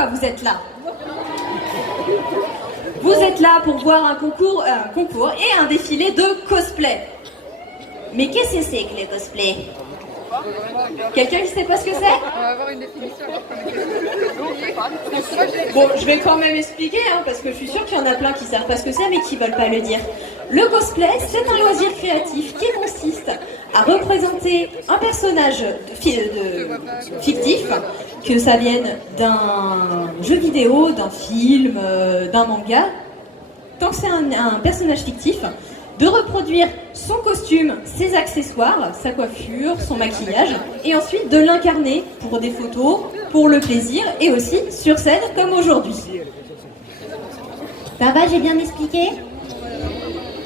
pourquoi vous êtes là. Vous êtes là pour voir un concours et un défilé de cosplay. Mais qu'est-ce que c'est que les cosplays? Quelqu'un qui sait pas ce que c'est? On va avoir une définition. Bon, je vais quand même expliquer, parce que je suis sûre qu'il y en a plein qui savent pas ce que c'est, mais qui veulent pas le dire. Le cosplay, c'est un loisir créatif qui consiste à représenter un personnage fictif, que ça vienne d'un jeu vidéo, d'un film, d'un manga. Tant que c'est un personnage fictif, de reproduire son costume, ses accessoires, sa coiffure, son maquillage, et ensuite de l'incarner pour des photos, pour le plaisir, et aussi sur scène comme aujourd'hui. Ça va, j'ai bien expliqué?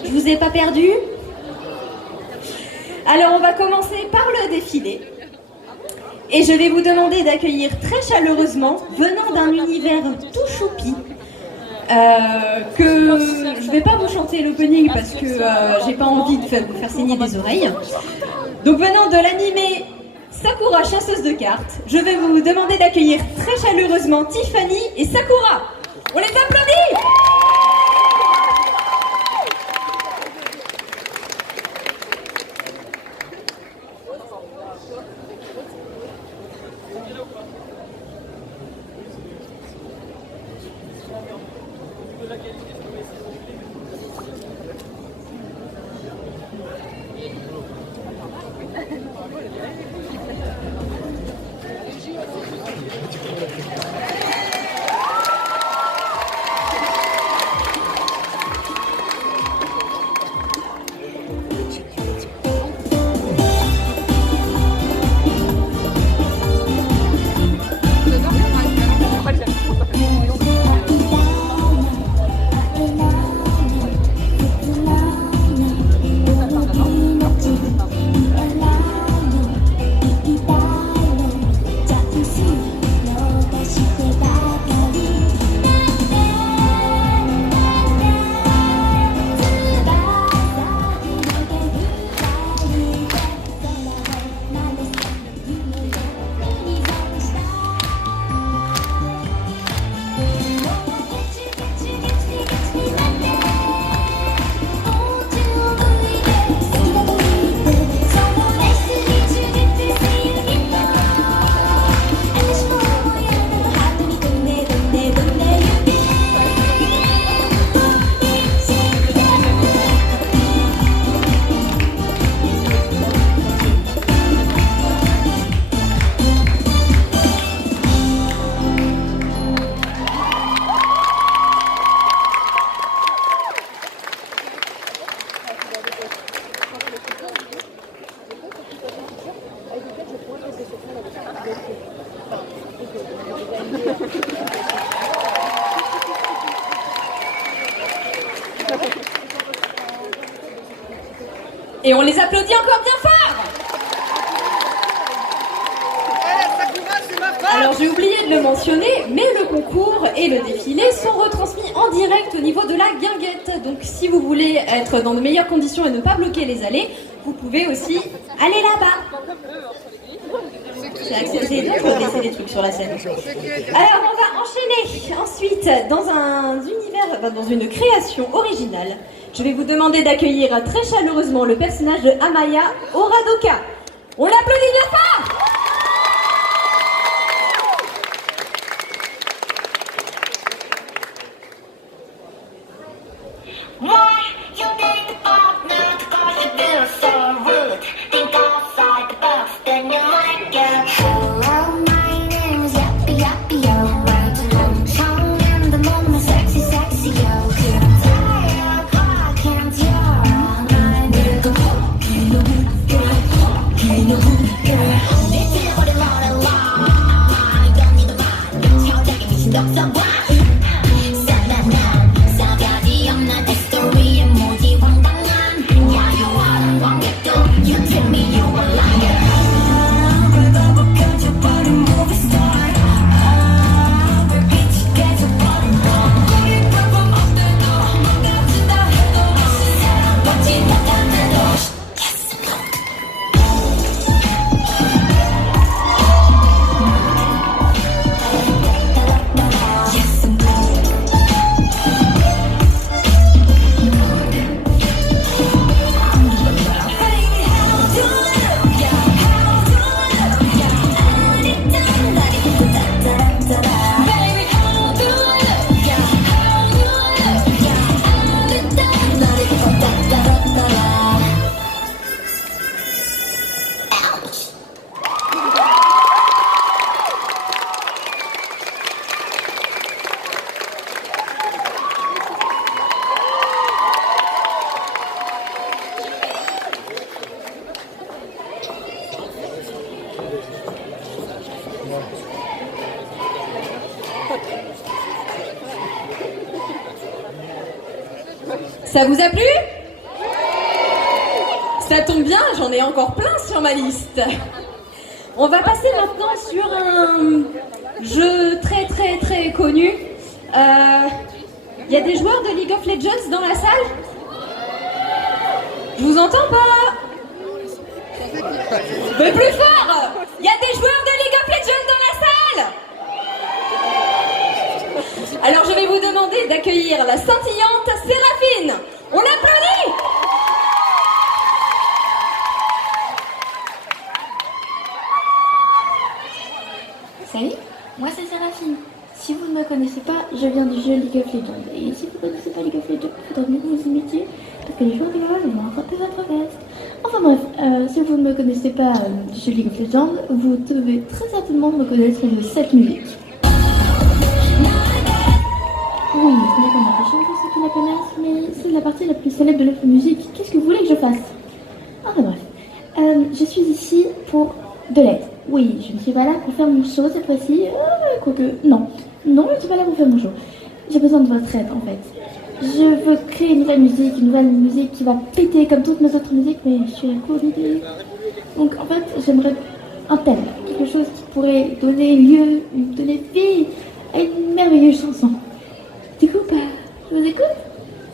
Je vous ai pas perdu? Alors on va commencer par le défilé. Et je vais vous demander d'accueillir très chaleureusement, venant d'un univers tout choupi, que je vais pas vous chanter l'opening parce que j'ai pas envie de vous faire saigner des oreilles. Donc venant de l'animé Sakura chasseuse de cartes, je vais vous demander d'accueillir très chaleureusement Tiffany et Sakura. On les applaudit! Et on les applaudit encore bien fort. Alors j'ai oublié de le mentionner, mais le concours et le défilé sont retransmis en direct au niveau de la guinguette. Donc si vous voulez être dans de meilleures conditions et ne pas bloquer les allées, vous pouvez aussi aller là-bas. C'est dur de laisser des trucs sur la scène. Alors on va enchaîner ensuite dans un univers, dans une création originale. Je vais vous demander d'accueillir très chaleureusement le personnage de Amaya Oradoka. On l'applaudit bien fort! Ça vous a plu? Ça tombe bien, j'en ai encore plein sur ma liste. On va passer maintenant sur un jeu très très très connu. Y a des joueurs de League of Legends dans la salle? Je vous entends pas? Mais plus fort! Y a des joueurs de League of Legends dans la salle? Alors je vais vous demander d'accueillir la scintillante Séraphine. On applaudit! Salut, moi c'est Séraphine. Si vous ne me connaissez pas, je viens du jeu League of Legends. Et si vous ne connaissez pas League of Legends, il faudra mieux que vous imitiez, parce que les joueurs de LoL vont attraper votre veste. Enfin bref, si vous ne me connaissez pas du jeu League of Legends, vous devez très certainement me connaître de cette musique. Oui, ce n'est pas mal de changer ceux qui la connaissent, mais c'est la partie la plus célèbre de la musique. Qu'est-ce que vous voulez que je fasse? Enfin bref, je suis ici pour de l'aide. Oui, je ne suis pas là pour faire mon show cette fois-ci. Quoique, non. Non, je ne suis pas là pour faire mon show. J'ai besoin de votre aide, en fait. Je veux créer une nouvelle musique qui va péter comme toutes mes autres musiques, mais je suis à court d'idées. Donc, en fait, j'aimerais un thème. Quelque chose qui pourrait donner lieu, donner vie à une merveilleuse chanson. Du coup, je vous écoute.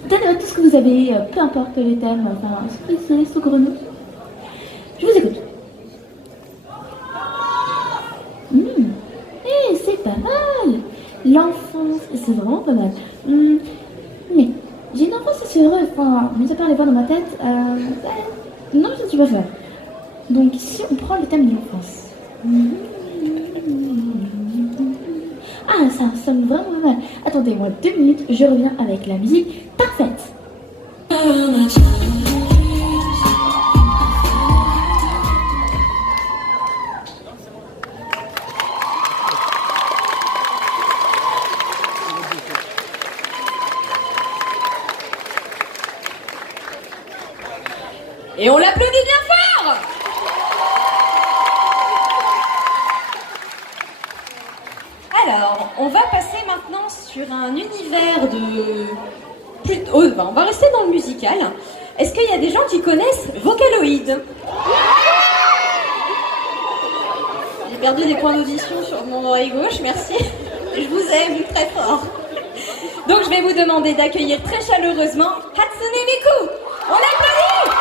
Donnez-moi tout ce que vous avez, peu importe les thèmes, enfin, spécial, saugrenus. Je vous écoute. C'est pas mal. L'enfance, c'est vraiment pas mal. Mais j'ai une enfance assez heureuse. Enfin, mis à part les voix dans ma tête, non, je ne suis pas folle. Donc si on prend le thème de l'enfance. Ah, ça sonne vraiment pas mal. Attendez-moi 2 minutes, je reviens avec la musique parfaite. Et on l'applaudit bien fort! Alors, on va passer maintenant sur un univers de... on va rester dans le musical. Est-ce qu'il y a des gens qui connaissent Vocaloid? J'ai perdu des points d'audition sur mon oreille gauche, merci. Je vous aime très fort. Donc je vais vous demander d'accueillir très chaleureusement Hatsune Miku. On l'applaudit!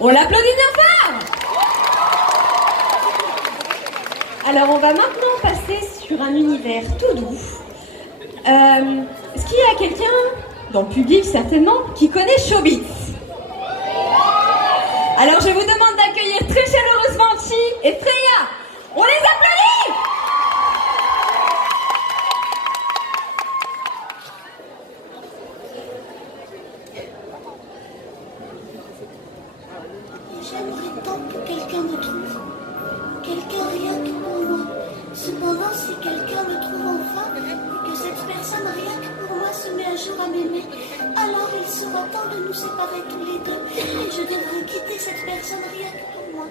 On l'applaudit bien fort! Alors on va maintenant passer sur un univers tout doux. Est-ce qu'il y a quelqu'un, dans le public certainement, qui connaît Showbiz? Alors je vous demande d'accueillir très chaleureusement Chi et Freya. On les applaudit! si quelqu'un me trouve enfin, et que cette personne rien que pour moi se met un jour à m'aimer, alors il sera temps de nous séparer tous les deux, et je devrais quitter cette personne rien que pour moi.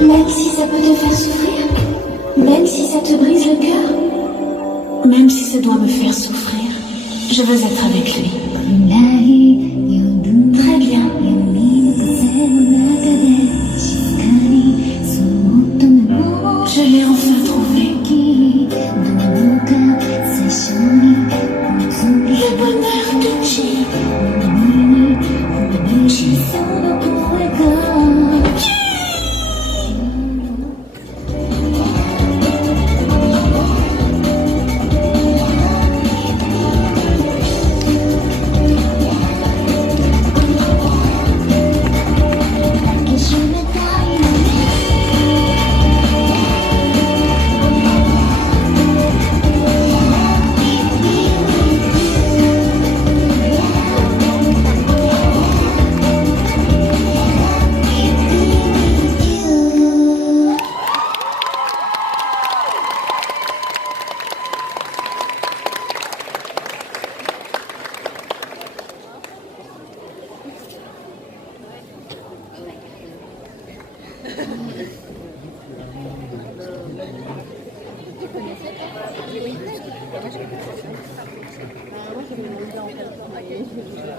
Même si ça peut te faire souffrir, même si ça te brise le cœur, même si ça doit me faire souffrir, je veux être avec lui. Très bien. Je l'ai enfin trouvé. Le bonheur de Chi.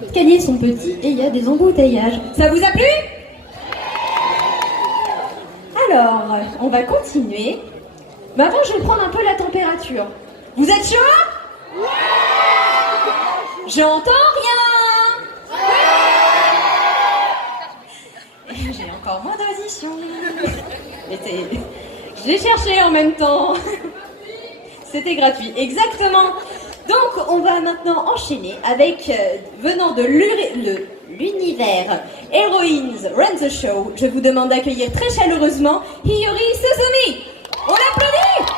Escaliers sont petits et il y a des embouteillages. Ça vous a plu? Alors, on va continuer. Mais avant, je vais prendre un peu la température. Vous êtes chaud? J'entends rien. J'ai encore moins d'audition. Je l'ai cherché en même temps. C'était gratuit, exactement. Donc, on va maintenant enchaîner avec, venant de l'univers Heroines Run the Show, je vous demande d'accueillir très chaleureusement Hiyori Suzumi. On l'applaudit!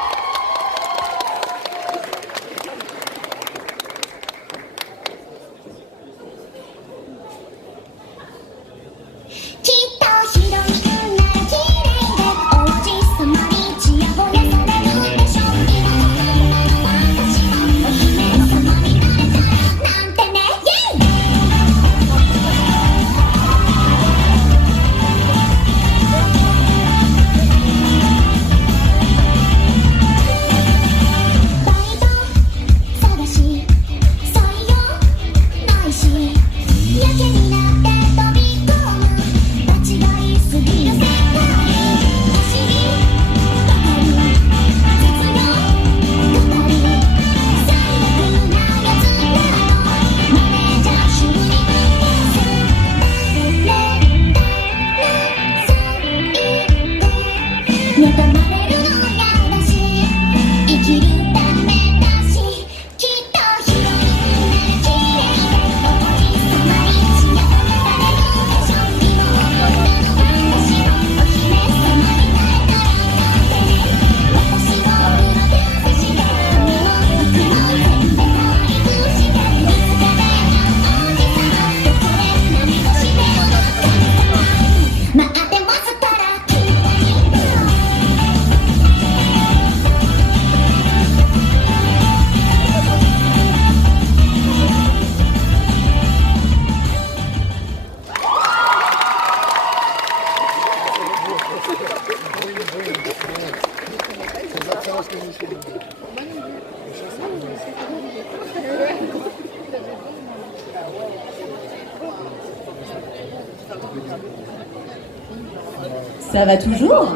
Ça va toujours?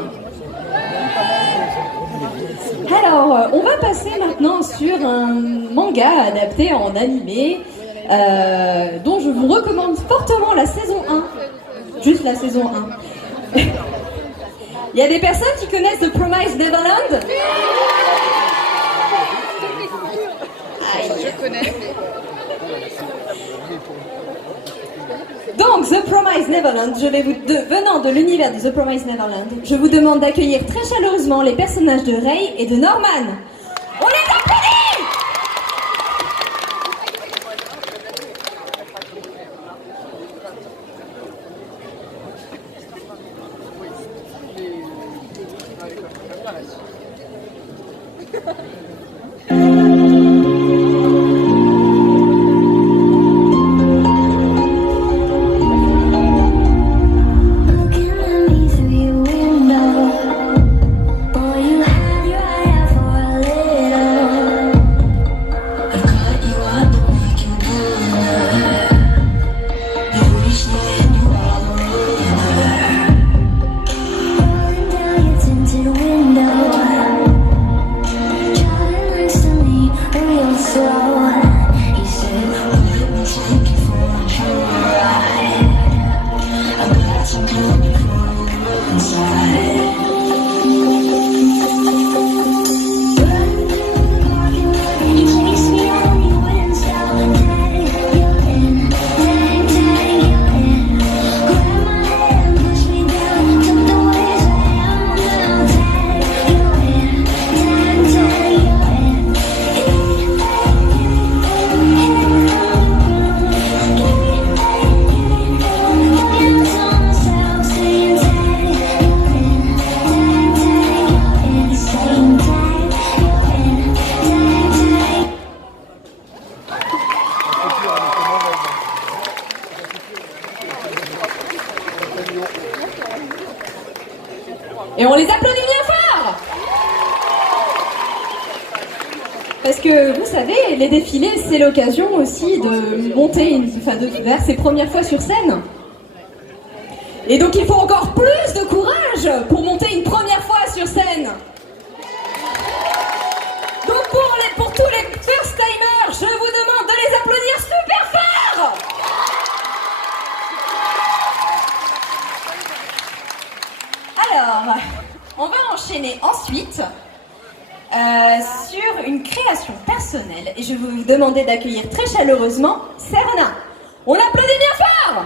Alors, on va passer maintenant sur un manga adapté en animé dont je vous recommande fortement la saison 1. Juste la saison 1. Il y a des personnes qui connaissent The Promised Neverland? Je connais. Donc, The Promised Neverland, venant de l'univers de The Promised Neverland, je vous demande d'accueillir très chaleureusement les personnages de Rei et de Norman. On les applaudit! Et on les applaudit bien fort! Parce que, vous savez, les défilés, c'est l'occasion aussi de monter, de faire ses premières fois sur scène. Et donc il faut encore plus de courage pour monter une première fois sur scène. Donc pour tous les first-timers, je vous demande de les applaudir super fort! Alors, on va enchaîner ensuite sur une création personnelle et je vais vous demander d'accueillir très chaleureusement Serena. On l'applaudit bien fort!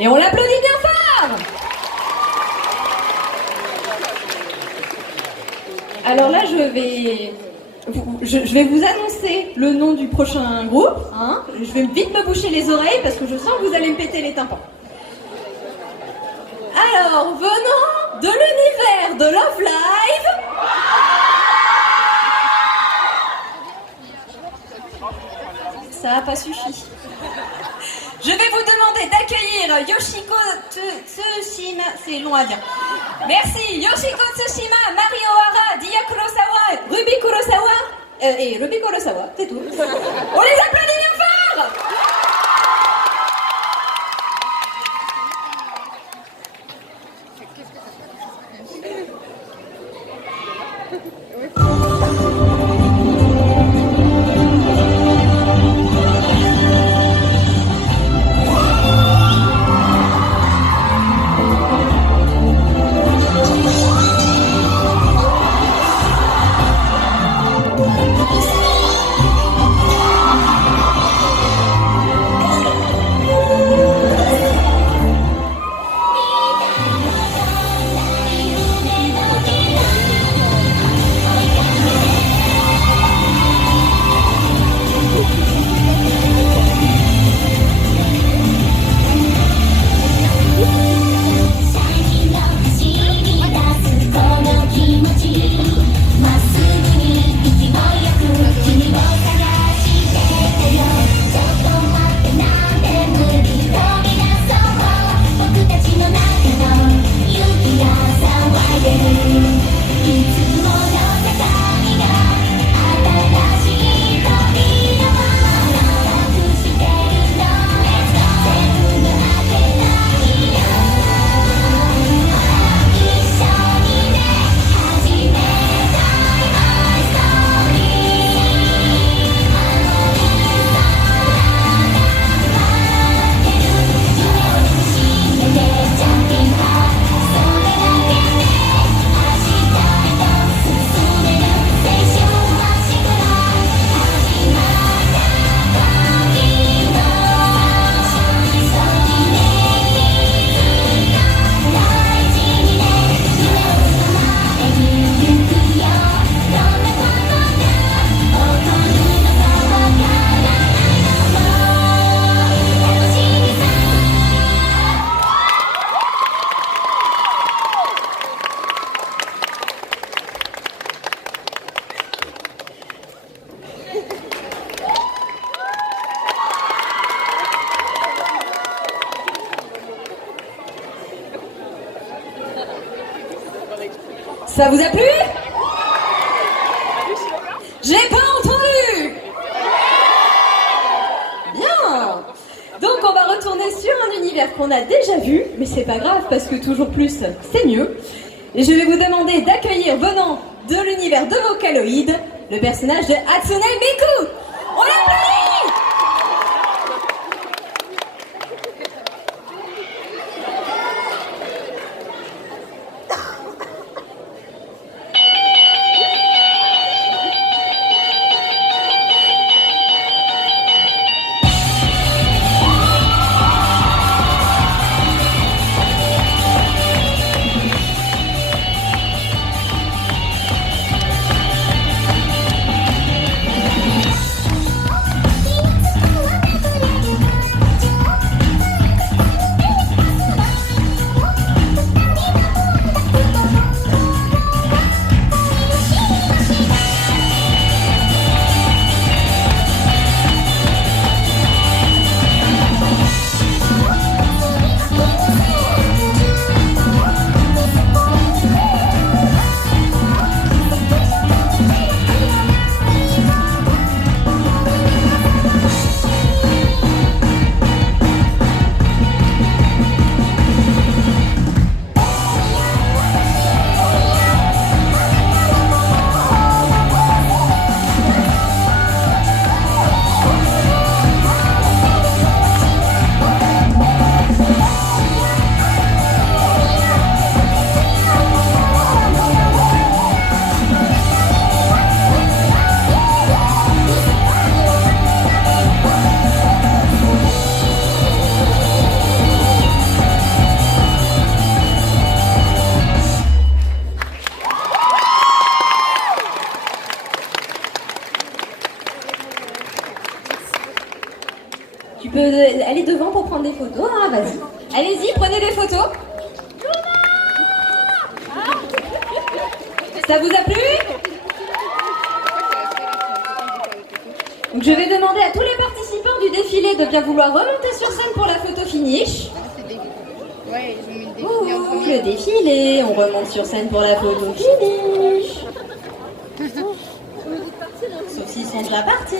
Et on l'applaudit bien fort! Alors là, je vais vous annoncer le nom du prochain groupe. Hein. Je vais vite me boucher les oreilles parce que je sens que vous allez me péter les tympans. Alors, venant de l'univers de Love Live, ça n'a pas suffi. Je vais vous demander d'accueillir Yoshiko Tsushima, c'est long à dire. Merci, Yoshiko Tsushima, Mari Ohara, Dia Kurosawa, Ruby Kurosawa, et Ruby Kurosawa, c'est tout. On les applaudit bien fort! Ça vous a plu? J'ai pas entendu. Bien. Donc on va retourner sur un univers qu'on a déjà vu, mais c'est pas grave parce que toujours plus, c'est mieux. Et je vais vous demander d'accueillir, venant de l'univers de Vocaloid, le personnage de Hatsune Miku. On l'applaudit. Tu peux aller devant pour prendre des photos, hein, vas-y. Allez-y, prenez des photos. Ça vous a plu? Donc je vais demander à tous les participants du défilé de bien vouloir remonter sur scène pour la photo finish. Ouh, le défilé, on remonte sur scène pour la photo finish. Sauf s'ils sont déjà partis.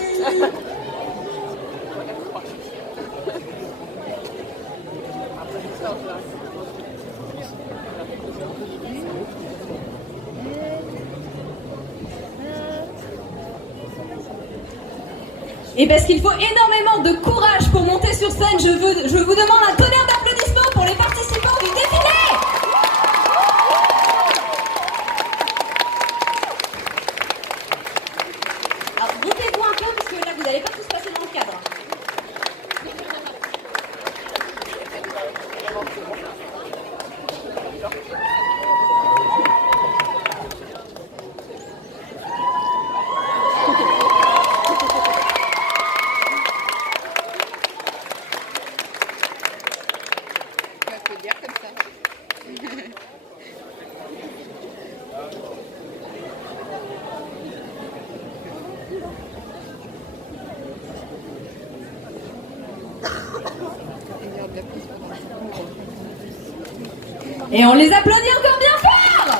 Et parce qu'il faut énormément de courage pour monter sur scène, je vous demande un tonnerre d'applaudissements pour les participants du défilé. Alors, groupez-vous un peu parce que là, vous n'allez pas tous passer dans le cadre. Et on les applaudit encore bien fort!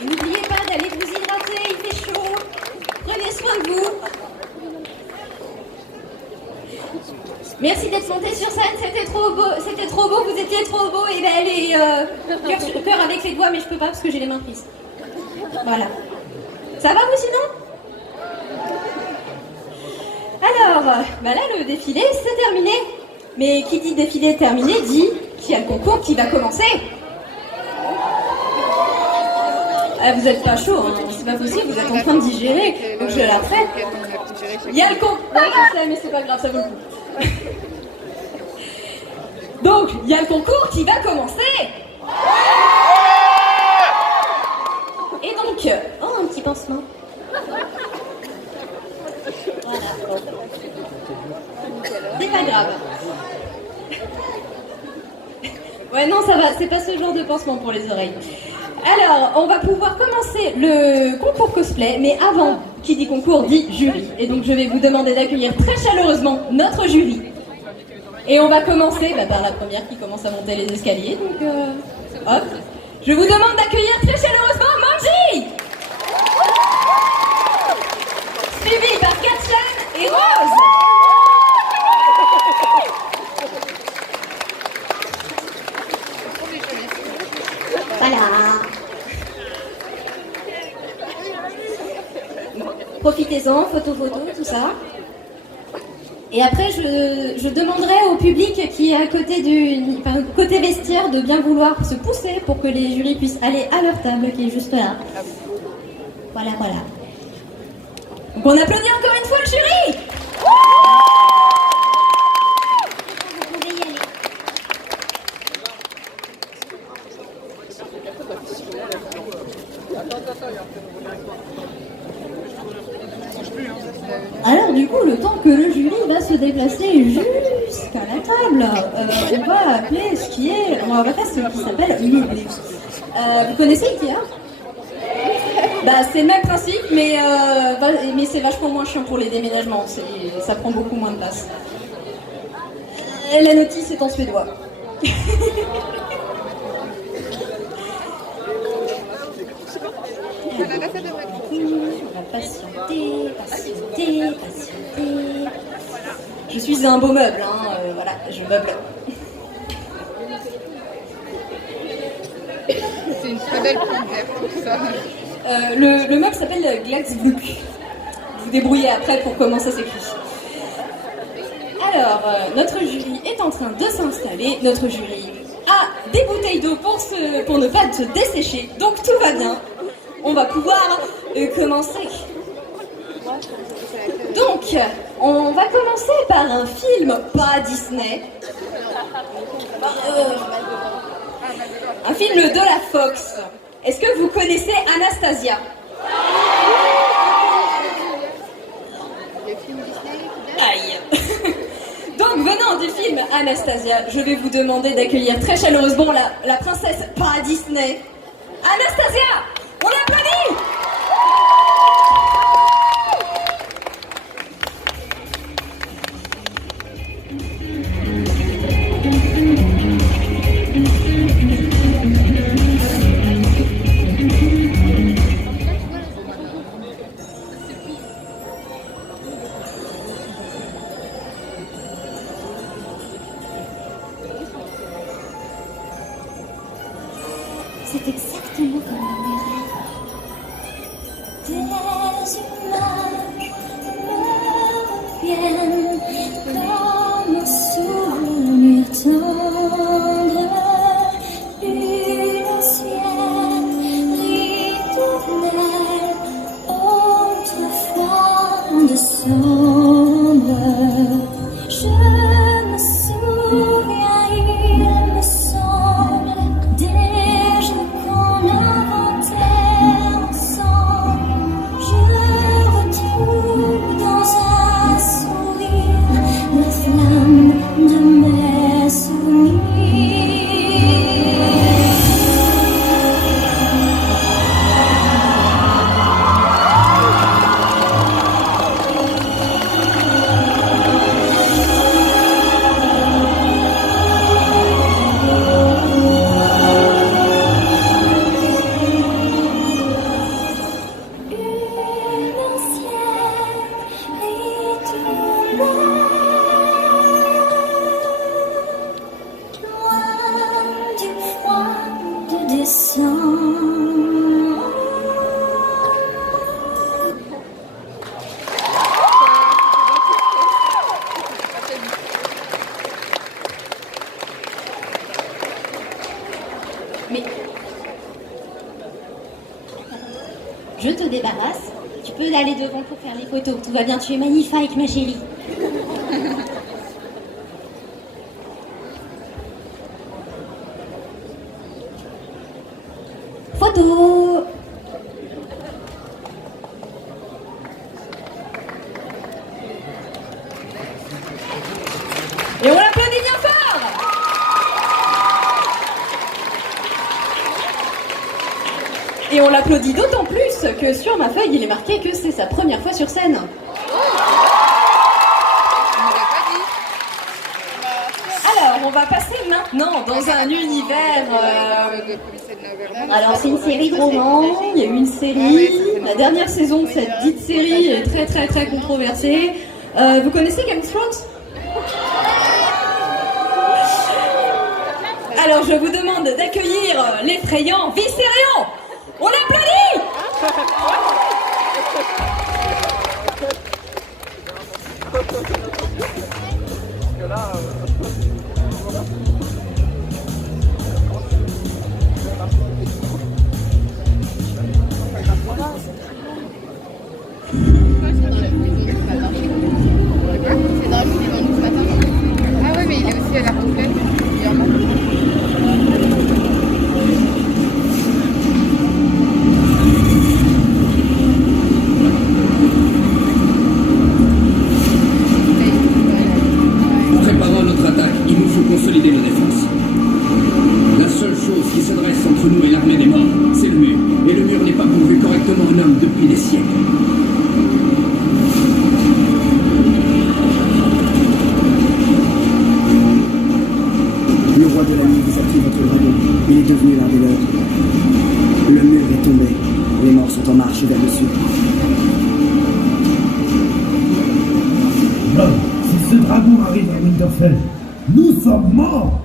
Et n'oubliez pas d'aller vous hydrater, il fait chaud. Prenez soin de vous. Merci d'être monté sur scène, c'était trop beau, vous étiez trop beau et belle et cœur avec les doigts, mais je peux pas parce que j'ai les mains prises. Voilà. Ça va vous sinon? Alors, bah là le défilé c'est terminé. Mais qui dit défilé terminé dit qu'il y a le concours qui va commencer. Ah, vous êtes pas chaud, hein. C'est pas possible, vous êtes en train de digérer, donc je la refais. Il y a le concours. Ouais, je sais, mais c'est pas grave, ça vaut le coup. Donc, il y a le concours qui va commencer. Et donc, oh, un petit pansement. Voilà. C'est pas grave. Ouais, non, ça va, c'est pas ce genre de pansement pour les oreilles. Alors, on va pouvoir commencer le concours cosplay, mais avant, qui dit concours dit jury. Et donc, je vais vous demander d'accueillir très chaleureusement notre jury. Et on va commencer par la première qui commence à monter les escaliers. Donc, hop. Je vous demande d'accueillir très chaleureusement Manji, suivi par Katjan et Rose. Voilà. Profitez-en, photo, tout ça. Et après, je demanderai au public qui est à côté côté vestiaire de bien vouloir se pousser pour que les jurys puissent aller à leur table qui est juste là. Voilà. Donc on applaudit encore une fois le jury. Vous pouvez y aller. Alors du coup, le temps que le jury va se déplacer jusqu'à la table, on va appeler on va faire ce qui s'appelle l'oubli. Vous connaissez Ikea? Bah c'est le même principe, mais c'est vachement moins chiant pour les déménagements, ça prend beaucoup moins de place. La notice est en suédois. On va patienter. Je suis un beau meuble, hein, voilà, je meuble. C'est une très belle plante verte, tout ça. Le meuble s'appelle Glaxbluk. Vous vous débrouillez après pour comment ça s'écrit. Alors, notre jury est en train de s'installer. Notre jury a des bouteilles d'eau pour ne pas se dessécher, donc tout va bien. On va pouvoir commencer. Donc, on va commencer par un film pas Disney. Un film de la Fox. Est-ce que vous connaissez Anastasia? Aïe. Donc, venant du film Anastasia, je vais vous demander d'accueillir très chaleureusement la princesse pas Disney. Anastasia, on l'applaudit. C'est exactement comme dans mes rêves. Des images me reviennent comme un souvenir tendre. Une ancienne ritournelle, autrefois de sombre. Je me souviens, il me semble, déjà qu'on inventait ensemble. Je retrouve dans un sourire la flamme de mes souvenirs. Mais je te débarrasse. Tu peux aller devant pour faire les photos. Tout va bien, tu es magnifique, ma chérie. Photo. Et on l'applaudit bien fort. Et on l'applaudit d'autant plus que sur ma feuille, il est marqué que c'est sa première fois sur scène. Alors, on va passer maintenant dans un univers... Alors, c'est une série de romans, il y a eu une série, la dernière saison de cette dite série est très très très controversée. Vous connaissez Game of Thrones ? Alors, je vous demande d'accueillir l'effrayant Viserion. On l'applaudit. C'est dans le film ce matin. Ah ouais, mais il est aussi à la complète. Préparons notre attaque, il nous faut consolider nos défenses. La seule chose qui se dresse entre nous et l'armée des morts, c'est le mur. Et le mur n'est pas pourvu correctement en hommes depuis des siècles. Le roi de la nuit désactive votre dragon. Il est devenu l'un des leurs. Le mur est tombé. Les morts sont en marche vers le sud. Non, si ce dragon arrive à Winterfell, nous sommes morts.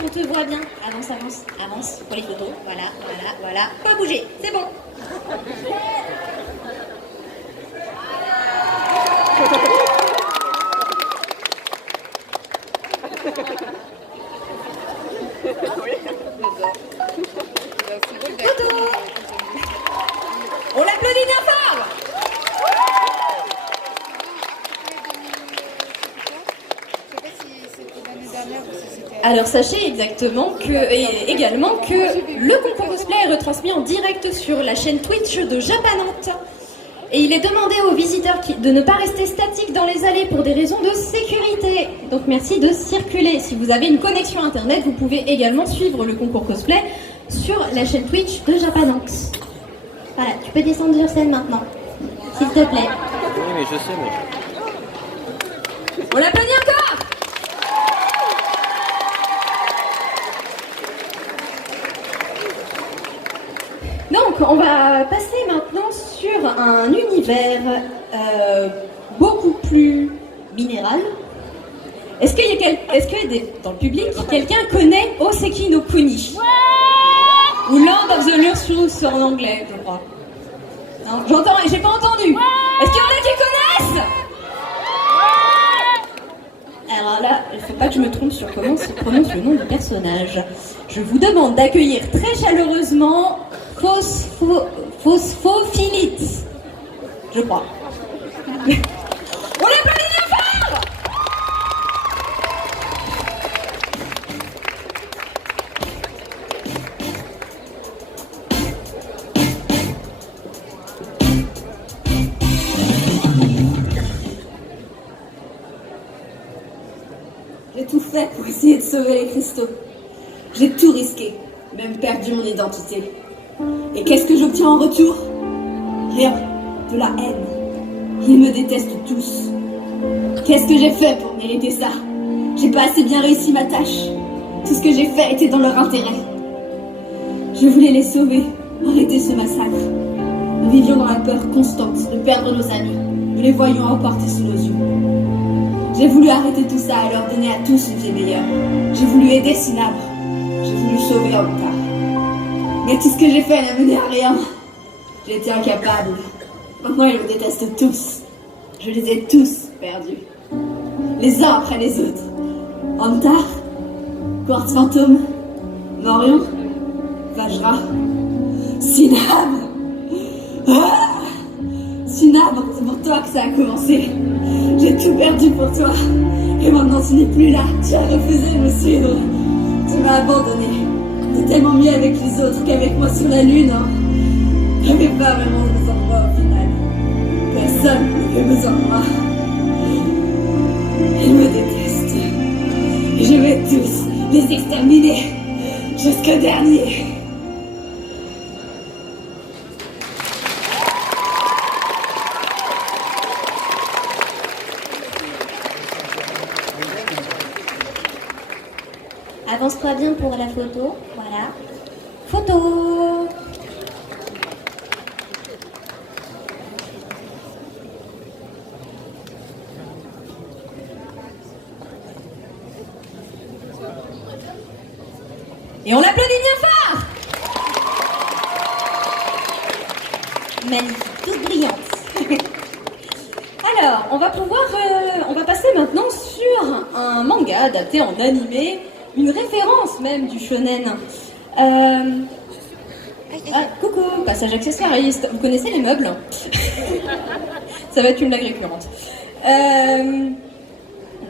qu'on te voit bien. Avance, avance, avance pour les photos. Voilà, voilà, voilà. Pas bouger, c'est bon. Photo. On l'applaudit bien fort. Alors sachez également que le concours cosplay est retransmis en direct sur la chaîne Twitch de Japanante. Et il est demandé aux visiteurs de ne pas rester statiques dans les allées pour des raisons de sécurité. Donc merci de circuler. Si vous avez une connexion internet, vous pouvez également suivre le concours cosplay sur la chaîne Twitch de Japanante. Voilà, tu peux descendre sur scène maintenant, s'il te plaît. Oui, mais je sais, mais... On l'applaudit encore. Donc, on va passer maintenant sur un univers beaucoup plus minéral. Est-ce que dans le public, quelqu'un connaît Oseki no Kuni? Ou Land of the Lursus en anglais, je crois. Non, j'ai pas entendu. Est-ce qu'il y en a qui connaissent? Alors là, il ne faut pas que je me trompe sur comment se prononce le nom du personnage. Je vous demande d'accueillir très chaleureusement Phosphophyllite, je crois. On l'applaudit bien fort. J'ai tout fait pour essayer de sauver les cristaux. J'ai tout risqué, même perdu mon identité. Et qu'est-ce que j'obtiens en retour? Rien, de la haine. Ils me détestent tous. Qu'est-ce que j'ai fait pour mériter ça? J'ai pas assez bien réussi ma tâche. Tout ce que j'ai fait était dans leur intérêt. Je voulais les sauver, arrêter ce massacre. Nous vivions dans la peur constante de perdre nos amis. Nous les voyions emportés sous nos yeux. J'ai voulu arrêter tout ça et leur donner à tous une vie meilleure. J'ai voulu aider Sinabre. J'ai voulu sauver Antar. Mais tout ce que j'ai fait n'a mené à rien. J'ai été incapable. Maintenant, ils me détestent tous. Je les ai tous perdus. Les uns après les autres. Antar, Quartz Fantôme, Morion, Vajra, Sinabre. Ah, Sinabre, c'est pour toi que ça a commencé. J'ai tout perdu pour toi. Et maintenant, tu n'es plus là. Tu as refusé de me suivre. Tu m'as abandonné. T'es tellement mieux avec les autres qu'avec moi sur la lune, hein. J'avais pas vraiment besoin de moi au final. Personne n'avait besoin de moi. Ils me détestent. Et je vais tous les exterminer. Jusqu'au dernier. Avance-toi bien pour la photo. Voilà. Photo. Et on l'applaudit bien fort. Magnifique, toute brillante. Alors, on va passer maintenant sur un manga adapté en animé. Une référence même du shonen. Coucou, passage accessoiriste. Vous connaissez les meubles? Ça va être une blague récurrente.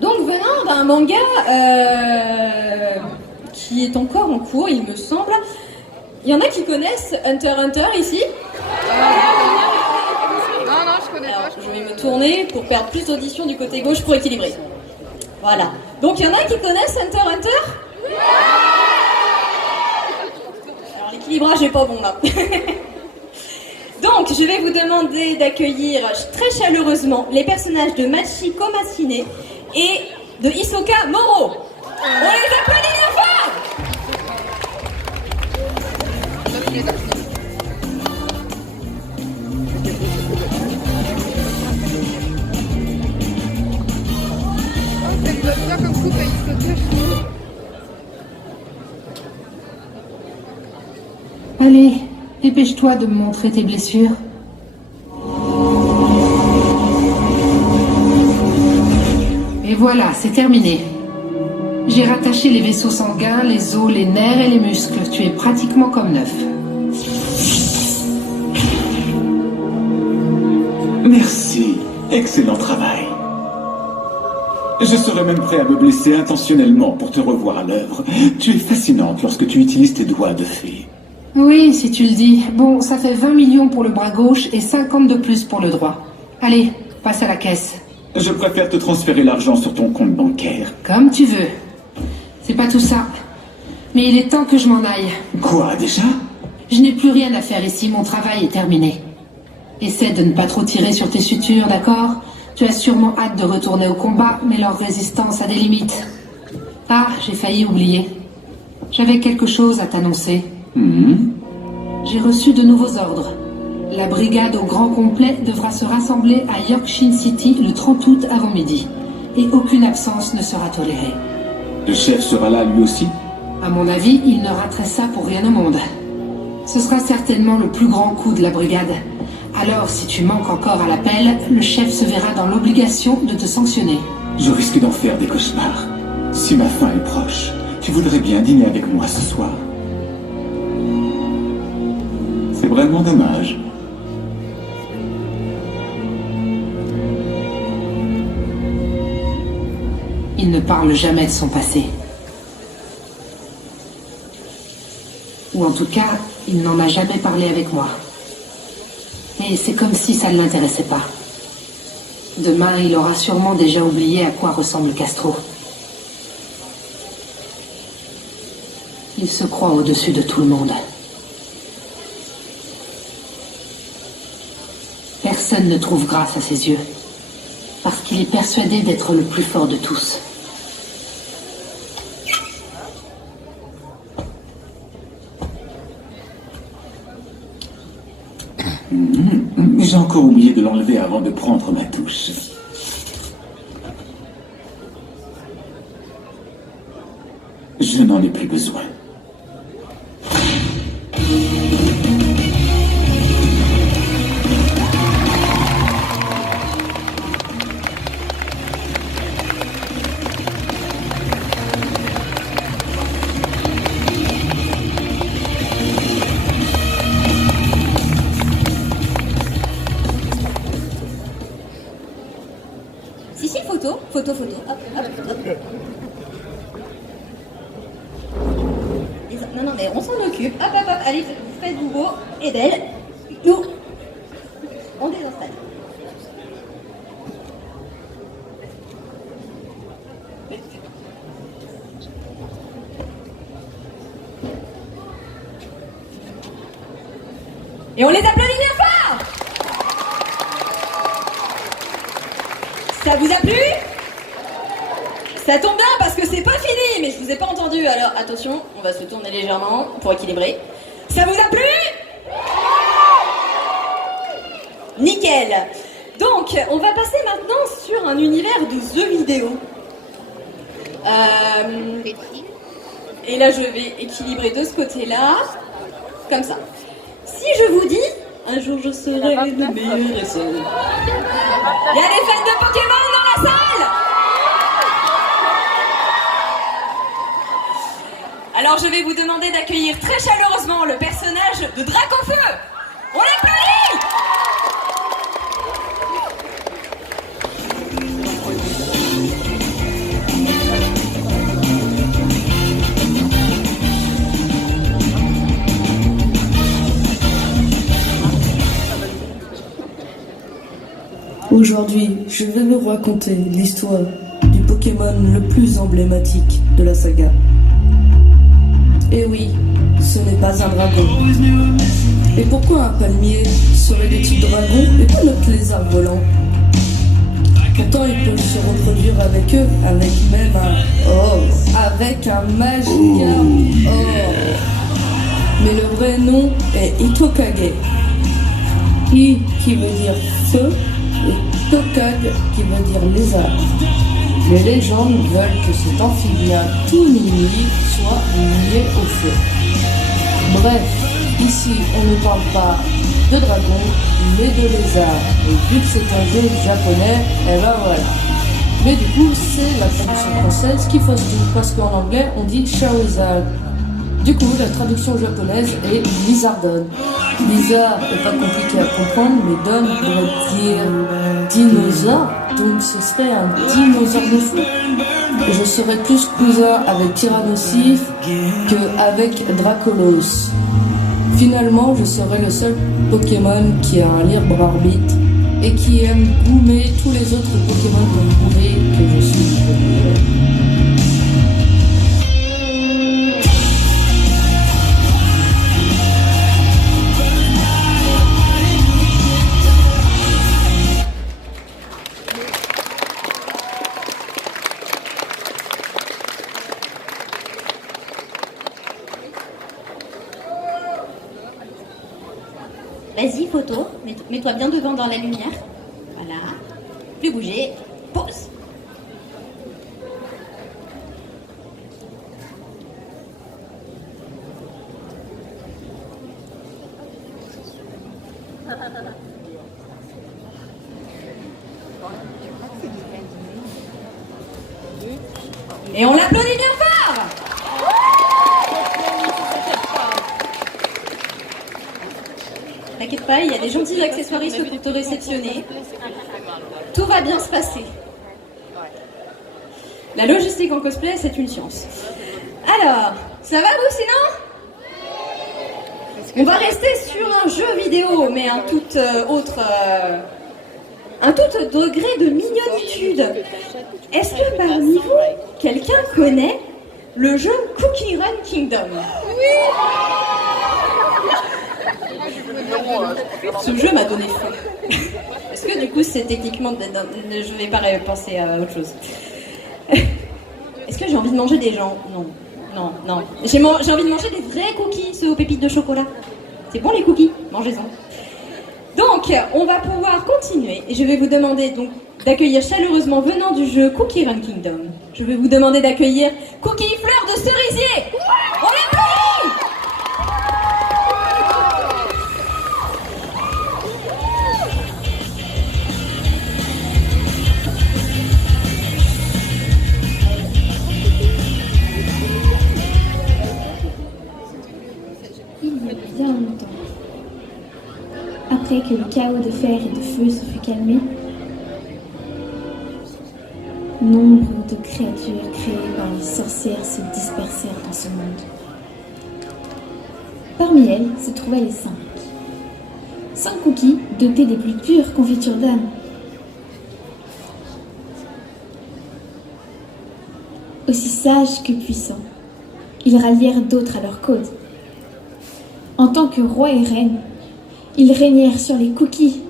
Donc venant d'un manga qui est encore en cours, il me semble. Il y en a qui connaissent Hunter x Hunter ici? Non, je connais pas. Je vais me tourner pour perdre plus d'audition du côté gauche pour équilibrer. Voilà. Donc il y en a qui connaissent Hunter x Hunter? Alors l'équilibrage n'est pas bon là. Donc je vais vous demander d'accueillir très chaleureusement les personnages de Machiko Masine et de Hisoka Moro. On les applaudit bien fort. Ça lui va bien comme coupe à Hisoka. Allez, dépêche-toi de me montrer tes blessures. Et voilà, c'est terminé. J'ai rattaché les vaisseaux sanguins, les os, les nerfs et les muscles. Tu es pratiquement comme neuf. Merci. Excellent travail. Je serais même prêt à me blesser intentionnellement pour te revoir à l'œuvre. Tu es fascinante lorsque tu utilises tes doigts de fée. Oui, si tu le dis. Bon, ça fait 20 millions pour le bras gauche et 50 de plus pour le droit. Allez, passe à la caisse. Je préfère te transférer l'argent sur ton compte bancaire. Comme tu veux. C'est pas tout ça. Mais il est temps que je m'en aille. Quoi, déjà? Je n'ai plus rien à faire ici, mon travail est terminé. Essaie de ne pas trop tirer sur tes sutures, d'accord? Tu as sûrement hâte de retourner au combat, mais leur résistance a des limites. Ah, j'ai failli oublier. J'avais quelque chose à t'annoncer. J'ai reçu de nouveaux ordres. La brigade au grand complet devra se rassembler à Yorkshire City le 30 août avant midi. Et aucune absence ne sera tolérée. Le chef sera là lui aussi? À mon avis, il ne raterait ça pour rien au monde. Ce sera certainement le plus grand coup de la brigade. Alors, si tu manques encore à l'appel, le chef se verra dans l'obligation de te sanctionner. Je risque d'en faire des cauchemars. Si ma fin est proche, tu voudrais bien dîner avec moi ce soir. C'est vraiment dommage. Il ne parle jamais de son passé. Ou en tout cas, il n'en a jamais parlé avec moi. Et c'est comme si ça ne l'intéressait pas. Demain, il aura sûrement déjà oublié à quoi ressemble Castro. Il se croit au-dessus de tout le monde. Personne ne trouve grâce à ses yeux, parce qu'il est persuadé d'être le plus fort de tous. J'ai encore oublié de l'enlever avant de prendre ma douche. Je n'en ai plus besoin. Photo. Hop. Non, mais on s'en occupe. Hop. Allez, faites-vous beau et belle. Nous, on désinstalle. Et on les applaudit bien fort! Ça vous a plu? Ça tombe bien parce que c'est pas fini, mais je vous ai pas entendu, alors attention, on va se tourner légèrement pour équilibrer. Ça vous a plu? Nickel. Donc, on va passer maintenant sur un univers de jeux vidéo. Et là, je vais équilibrer de ce côté-là, comme ça. Si je vous dis, un jour je serai le meilleur et seul. Il y a des fans de Pokémon dans la salle? Alors je vais vous demander d'accueillir très chaleureusement le personnage de Dracofeu. On l'applaudit! Aujourd'hui, je vais vous raconter l'histoire du Pokémon le plus emblématique de la saga. Et oui, ce n'est pas un dragon. Et pourquoi un palmier serait de type dragon et pas notre lézard volant? Pourtant, ils peuvent se reproduire avec eux, avec même avec un Magikarp or. Mais le vrai nom est Hitokage. Hi qui veut dire feu et Tokag qui veut dire lézard. Les légendes veulent que cet amphibien tout mini soit lié au feu. Bref, Ici, on ne parle pas de dragons, mais de lézards. Et vu que c'est un jeu japonais, eh ben voilà. Mais du coup, c'est la traduction française qui fausse tout, parce qu'en anglais, on dit Charizard. Du coup, la traduction japonaise est Lizardon. Lizard n'est pas compliqué à comprendre, mais Don devrait dire dinosaure, donc ce serait un dinosaure de feu. Je serais plus cousin avec Tyrannosif qu'avec Dracolos. Finalement, je serai le seul Pokémon qui a un libre arbitre et qui aime goumer tous les autres Pokémon pour prouver que je suis meilleur. Vas-y, photo, mets-toi bien devant dans la lumière. Voilà. Plus bouger. Pause. Et on l'applaudit bien fort! T'inquiète pas, il y a des gentils accessoiristes pour te réceptionner. Tout va bien se passer. La logistique en cosplay, c'est une science. Alors, ça va vous sinon? On va rester sur un jeu vidéo, mais un tout degré de mignonitude. Est-ce que parmi vous, quelqu'un connaît le jeu Cookie Run Kingdom? Ce jeu m'a donné faim. Est-ce que du coup c'est techniquement... Je vais pas penser à autre chose. Est-ce que j'ai envie de manger des gens? Non. J'ai envie de manger des vrais cookies, ceux aux pépites de chocolat. C'est bon les cookies, mangez-en. Donc, on va pouvoir continuer. Et je vais vous demander donc d'accueillir chaleureusement venant du jeu Cookie Run Kingdom. Je vais vous demander d'accueillir Cookie Fleur de Cerisier. On l'applaudit! Bien longtemps. Après que le chaos de fer et de feu se fut calmé, nombre de créatures créées par les sorcières se dispersèrent dans ce monde. Parmi elles se trouvaient les 5 cookies dotés des plus pures confitures d'âme. Aussi sages que puissants, ils rallièrent d'autres à leur cause. En tant que roi et reine, ils régnèrent sur les cookies,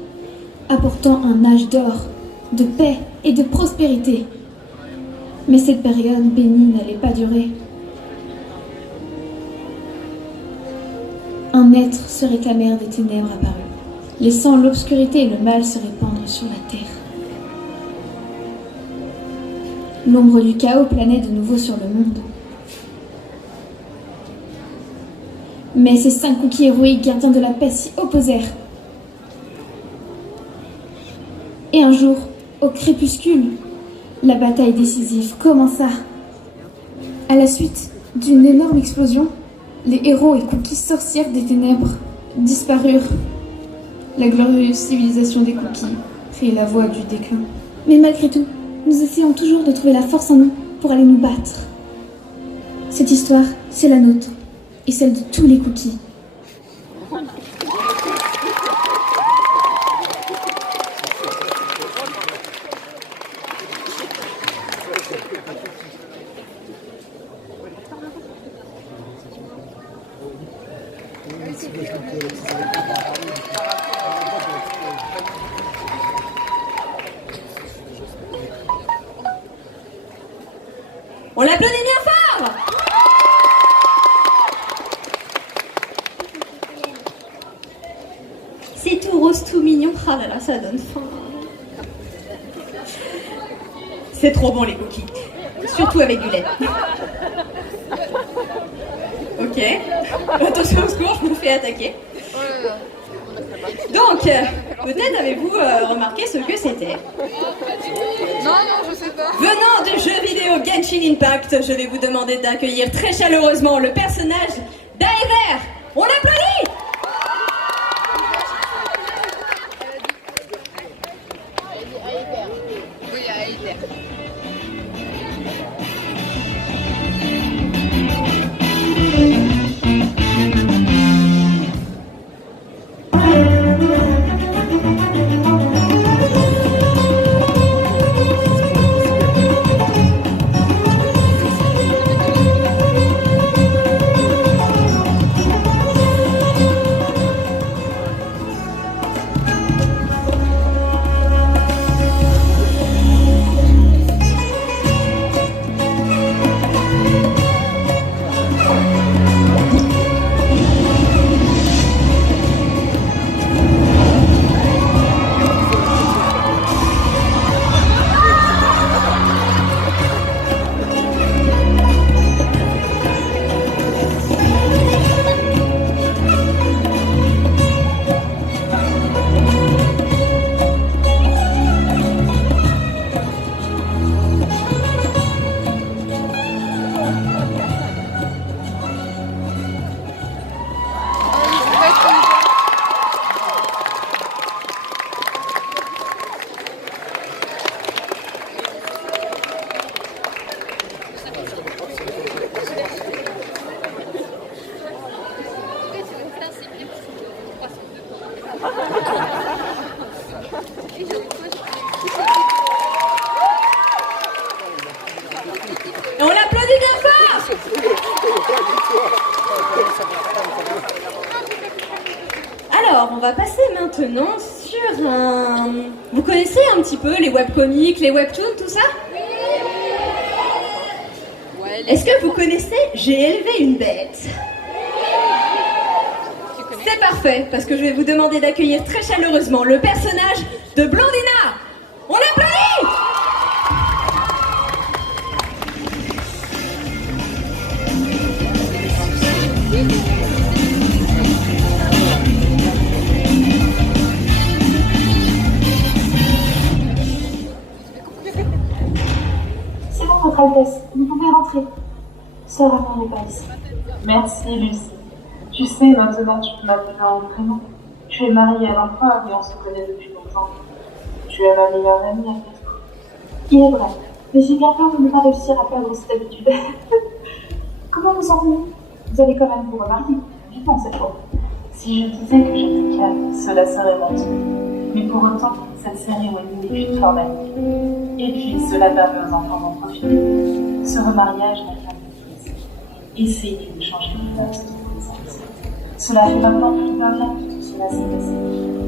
apportant un âge d'or, de paix et de prospérité. Mais cette période bénie n'allait pas durer. Un être se réclamèrent des ténèbres apparues, laissant l'obscurité et le mal se répandre sur la terre. L'ombre du chaos planait de nouveau sur le monde. Mais ces 5 cookies héroïques gardiens de la paix s'y opposèrent. Et un jour, au crépuscule, la bataille décisive commença. À la suite d'une énorme explosion, les héros et cookies sorcières des ténèbres disparurent. La glorieuse civilisation des cookies prit la voie du déclin. Mais malgré tout, nous essayons toujours de trouver la force en nous pour aller nous battre. Cette histoire, c'est la nôtre. Et celle de tous les cookies. On l'applaudit bien fort! C'est tout rose, tout mignon. Ah là là, ça donne faim. C'est trop bon les cookies. Surtout avec du lait. Ok. Attention au secours, je me fais attaquer. Donc, peut-être avez-vous remarqué ce que c'était. Non, je sais pas. Venant du jeu vidéo Genshin Impact, je vais vous demander d'accueillir très chaleureusement le personnage d'Aether. On l'applaudit! Oui, à Aether. Et on l'applaudit bien fort! Alors, on va passer maintenant sur un... Vous connaissez un petit peu les webcomics, les webtoons, tout ça? Est-ce que vous connaissez J'ai élevé une bête? C'est parfait, parce que je vais vous demander d'accueillir très chaleureusement le personnage de Blondina. On l'applaudit! C'est bon, Votre Altesse, vous pouvez rentrer. Sœur Amand n'est pas ici. Merci, Lucie. Tu sais, maintenant, tu peux m'appeler en prénom. Tu es mariée à l'empereur et on se connaît depuis longtemps. Tu es ma meilleure amie, à peut-être. Il est vrai, mais j'ai bien peur de ne pas réussir à perdre cette habitude. Comment vous sentez-vous? Vous allez quand même vous remarier, vivement cette fois. Si je disais que j'étais calme, cela serait mentir. Mais pour autant, cette cérémonie n'est qu'une formalité. Et puis, cela permet aux enfants d'en profiter. Ce remariage n'a qu'un but. Essayer de changer les dates de présence. Cela fait maintenant plus d'1 an que tout cela s'est passé.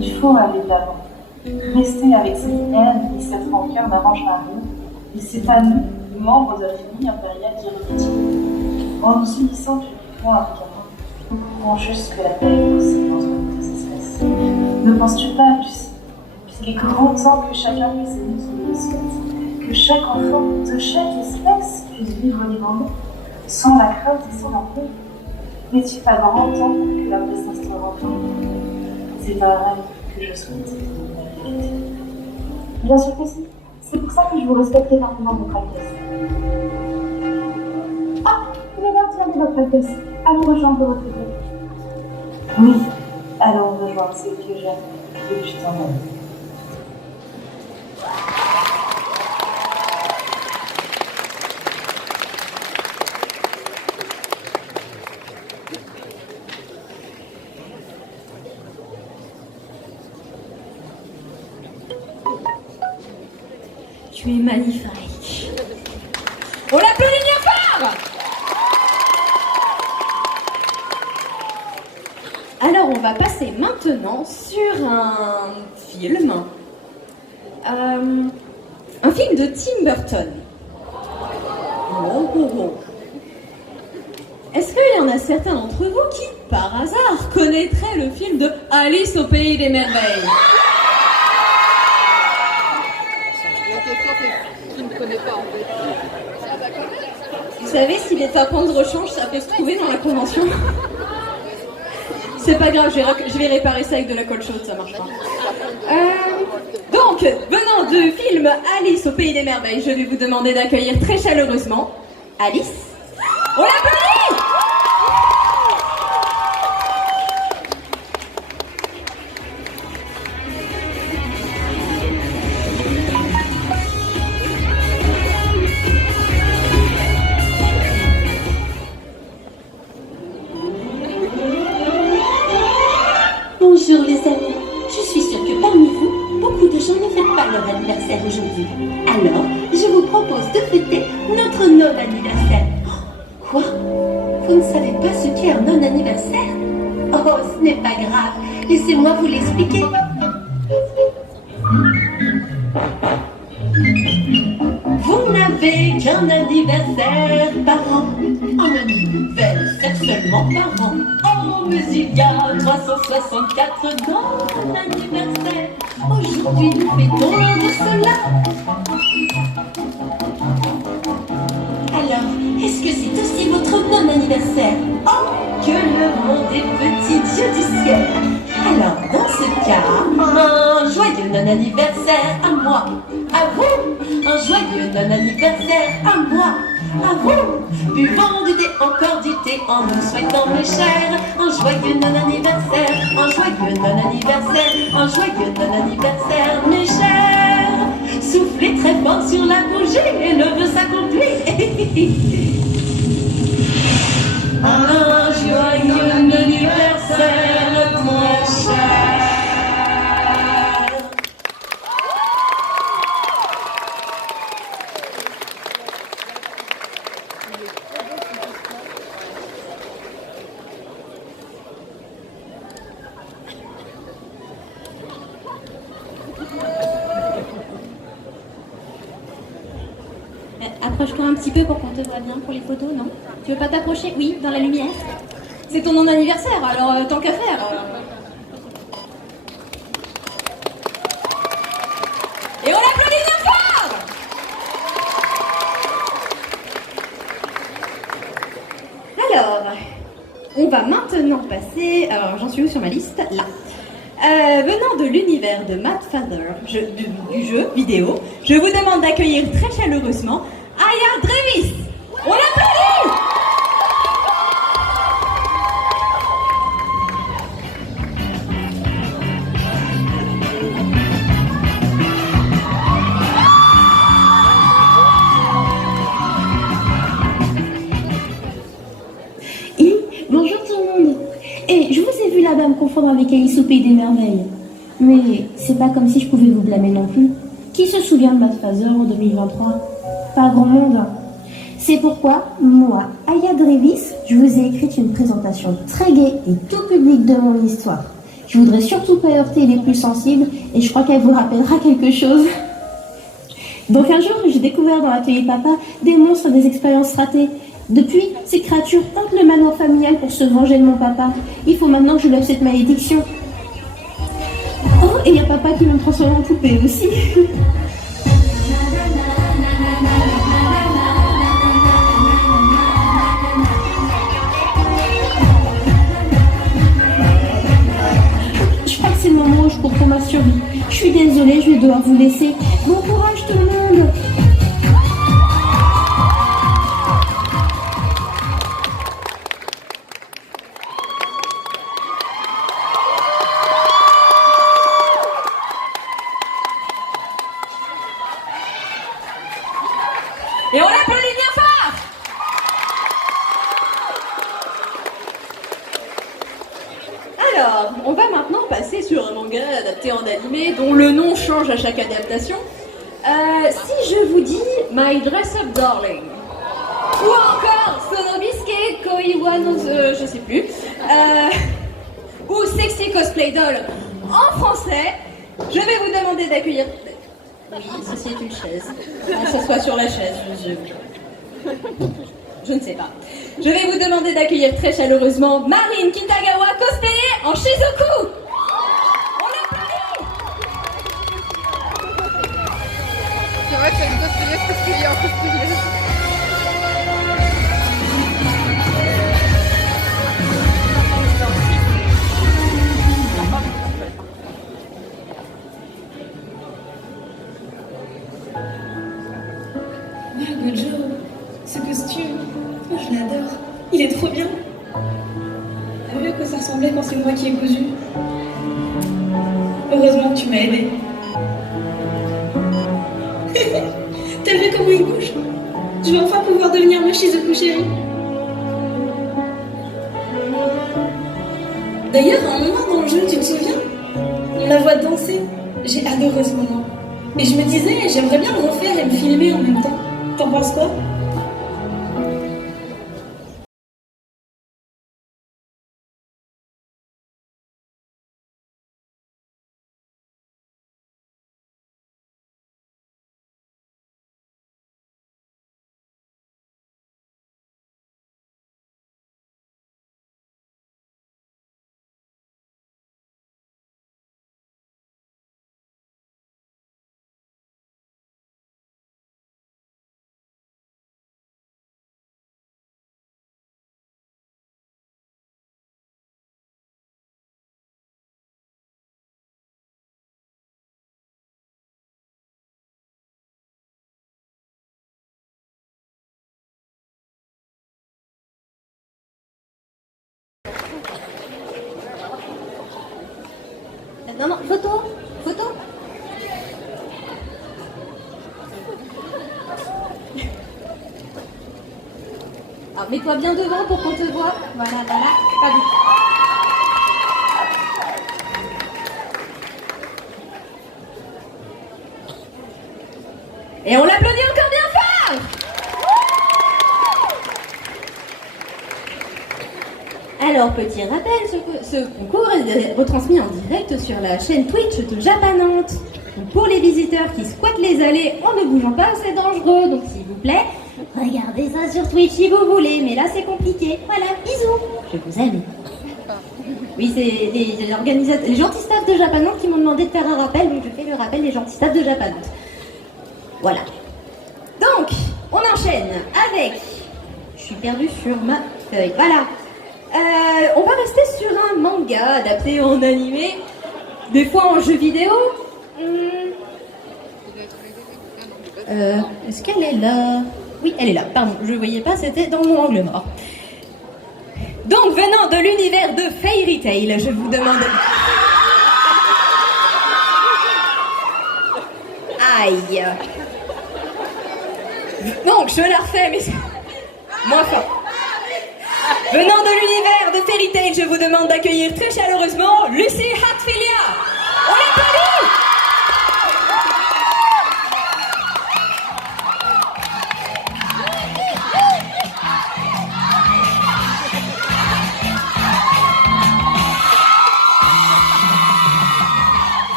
Il faut aller de l'avant. Rester avec cette haine et cette rancœur n'arrange pas rien. Et c'est à nous, membres de la famille impériale, d'y remédier. En nous unissant publiquement avec Amand, nous pouvons juste que la paix est possible entre nos deux espèces. Ne penses-tu pas, Lucie, qu'il est grand temps que chacun puisse aimer son espèce, que chaque enfant de chaque espèce puisse vivre librement, sans la crainte et sans la peur? N'est-il pas grand temps que la paix s'instaure enfin? C'est un rêve que je souhaite. Bien sûr que si. C'est pour ça que je vous respecte énormément, Votre Altesse. Ah, il est l'heure d'y aller, Votre Altesse. Allons rejoindre votre groupe. Oui, allons rejoindre celle que j'aime depuis tant d'années. Tu es magnifique. On l'applaudit bien fort! Alors, on va passer maintenant sur un film. Un film de Tim Burton. Est-ce qu'il y en a certains d'entre vous qui, par hasard, connaîtraient le film de Alice au Pays des Merveilles? La question, c'est qui ne connaît pas en fait. Vous savez, si les tapons de rechange, ça peut se trouver dans la convention. C'est pas grave, je vais réparer ça avec de la colle chaude, ça marche pas. Donc, venant du film Alice au Pays des Merveilles, je vais vous demander d'accueillir très chaleureusement Alice. On l'applaudit! Bonjour les amis, je suis sûre que parmi vous, beaucoup de gens ne fêtent pas leur anniversaire aujourd'hui. Alors, je vous propose de fêter notre non-anniversaire. Quoi? Vous ne savez pas ce qu'est un non-anniversaire? Oh, ce n'est pas grave, laissez-moi vous l'expliquer. Vous n'avez qu'un anniversaire par an, un anniversaire seulement par an. Oh, mais il y a 364 non-anniversaires. Aujourd'hui, nous fêtons de cela. Alors, est-ce que c'est aussi votre non-anniversaire? Oh, que le monde est petit, Dieu du ciel. Alors, dans ce cas, un joyeux non-anniversaire à moi, à vous. Un joyeux non-anniversaire à moi, à vous. Buvons du thé, encore du thé, en nous souhaitant mes chers. Un joyeux non-anniversaire, un joyeux non-anniversaire, un joyeux non-anniversaire, mes chers. Soufflez très fort sur la bougie et le vœu s'accomplit. Un joyeux anniversaire, mon cher. Approche-toi un petit peu pour qu'on te voit bien pour les photos, non? Tu veux pas t'approcher? Oui, dans la lumière. C'est ton non-anniversaire, alors tant qu'à faire. Et on l'applaudit bien fort! Alors, on va maintenant passer... Alors, j'en suis où sur ma liste? Là. Venant de l'univers de Mad Father, du jeu vidéo, je vous demande d'accueillir très chaleureusement Aya Drevis. On l'applaudit! Bonjour tout le monde. Et je vous ai vu là-bas me confondre avec Alice au Pays des Merveilles. Mais c'est pas comme si je pouvais vous blâmer non plus. Qui se souvient de Mad Father en 2023? Pas grand monde. C'est pourquoi, moi, Aya Drevis, je vous ai écrit une présentation très gaie et tout public de mon histoire. Je voudrais surtout pas heurter les plus sensibles et je crois qu'elle vous rappellera quelque chose. Donc un jour, j'ai découvert dans l'atelier papa des monstres et des expériences ratées. Depuis, ces créatures hantent le manoir familial pour se venger de mon papa. Il faut maintenant que je lève cette malédiction. Oh, et il y a papa qui me transforme en poupée aussi. Je crois que c'est le moment où je cours pour ma survie. Je suis désolée, je vais devoir vous laisser. Bon courage tout le monde! Et on l'applaudit bien fort! Alors, on va maintenant passer sur un manga adapté en animé dont le nom change à chaque adaptation. Si je vous dis My Dress-Up Darling, ou encore Sonobisuke Koiwa no je sais plus, ou Sexy Cosplay Doll en français, je vais vous demander d'accueillir... Oui, ceci est une chaise. On s'assoit sur la chaise, je ne sais pas. Je vais vous demander d'accueillir très chaleureusement Marine Kitagawa, cosplayée en Shizuku. On l'applaudit. C'est vrai que c'est une cosplayeuse cosplayée en cosplayeuse. Gojo, ce costume, oh, je l'adore. Il est trop bien. T'as vu à quoi ça ressemblait quand c'est moi qui ai cousu? Heureusement que tu m'as aidé. T'as vu comment il bouge? Je vais enfin pouvoir devenir ma Shizuku chérie. D'ailleurs, à un moment dans le jeu, tu te souviens? On la voit danser. J'ai adoré ce moment. Et je me disais, j'aimerais bien le refaire et me filmer en même temps. T'en penses quoi? Non, non, photo. Alors, mets-toi bien devant pour qu'on te voit. Voilà, pas vite. Et on l'applaudit encore bien fort. Alors, petit rappel, ce concours est retransmis en direct sur la chaîne Twitch de Japanante. Donc, pour les visiteurs qui squattent les allées en ne bougeant pas, c'est dangereux. Donc, s'il vous plaît, regardez ça sur Twitch si vous voulez. Mais là, c'est compliqué. Voilà, bisous. Je vous aime. Oui, c'est les gentils staff de Japanante qui m'ont demandé de faire un rappel. Donc, je fais le rappel des gentils staff de Japanante. Voilà. Donc, on enchaîne avec... Je suis perdue sur ma feuille. Voilà. On va rester sur un manga adapté en animé, des fois en jeu vidéo. Est-ce qu'elle est là? Oui, elle est là, pardon, je ne voyais pas, c'était dans mon angle mort. Donc, venant de l'univers de Fairy Tail, je vous demande... Aïe. Donc, je la refais, mais... moins fort. Venant de l'univers de Fairy Tail, je vous demande d'accueillir très chaleureusement Lucy Hatfilia. On l'applaudit.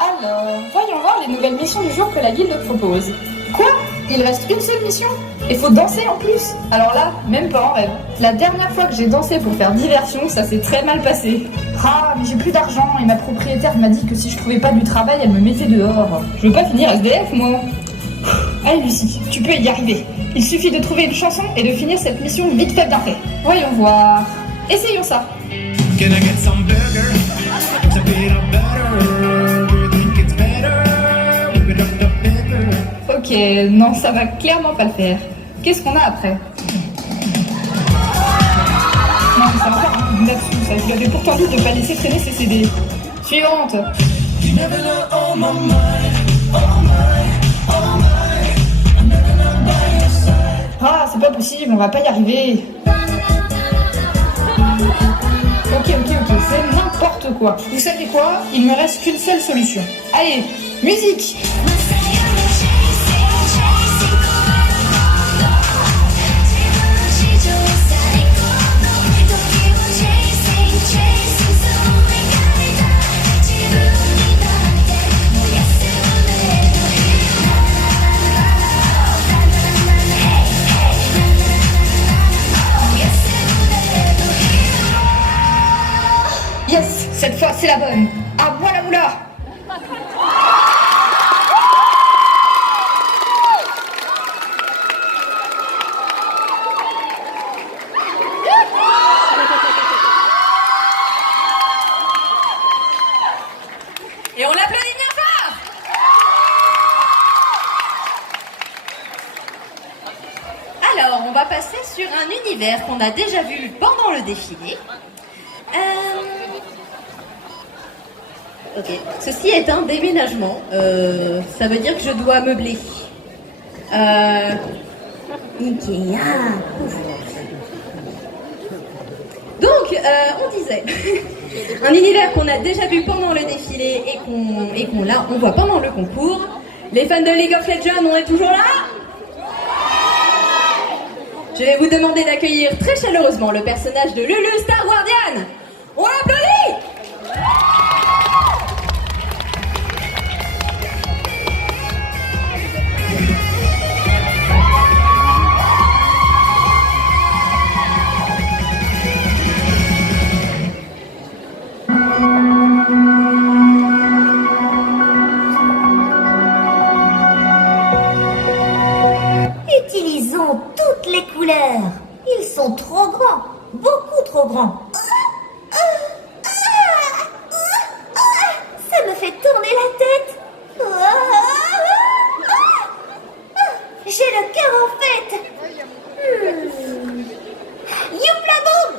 Alors, voyons voir les nouvelles missions du jour que la guilde propose. Quoi? Il reste une seule mission? Et faut danser en plus? Alors là, même pas en rêve. La dernière fois que j'ai dansé pour faire diversion, ça s'est très mal passé. Ah, mais j'ai plus d'argent et ma propriétaire m'a dit que si je trouvais pas du travail, elle me mettait dehors. Je veux pas finir SDF, moi. Allez Lucie, tu peux y arriver. Il suffit de trouver une chanson et de finir cette mission vite fait bien fait. Voyons voir. Essayons ça. Can I get some burger? It's a bit of butter. Do you think it's better? Whip it up the pepper. Ok, non, ça va clairement pas le faire. Qu'est-ce qu'on a après? Non, mais ça va pas, hein, là-dessous, ça. Je lui avais pourtant dit de pas laisser traîner ses CD. Suivante. Ah, c'est pas possible, on va pas y arriver. Ok, c'est n'importe quoi. Vous savez quoi? Il me reste qu'une seule solution. Allez, musique! Yes, cette fois c'est la bonne. Ah voilà moula. Et on l'applaudit bien fort. Alors, on va passer sur un univers qu'on a déjà vu pendant le défilé. Ok, ceci est un déménagement. Ça veut dire que je dois meubler. Ikea. Donc, on disait, un univers qu'on a déjà vu pendant le défilé et qu'on voit pendant le concours. Les fans de League of Legends, on est toujours là? Je vais vous demander d'accueillir très chaleureusement le personnage de Lulu Star Guardian. On l'applaudit! Utilisons toutes les couleurs. Ils sont trop grands, beaucoup trop grands. Ça me fait tourner la tête. J'ai le cœur en fête. Youpla boum.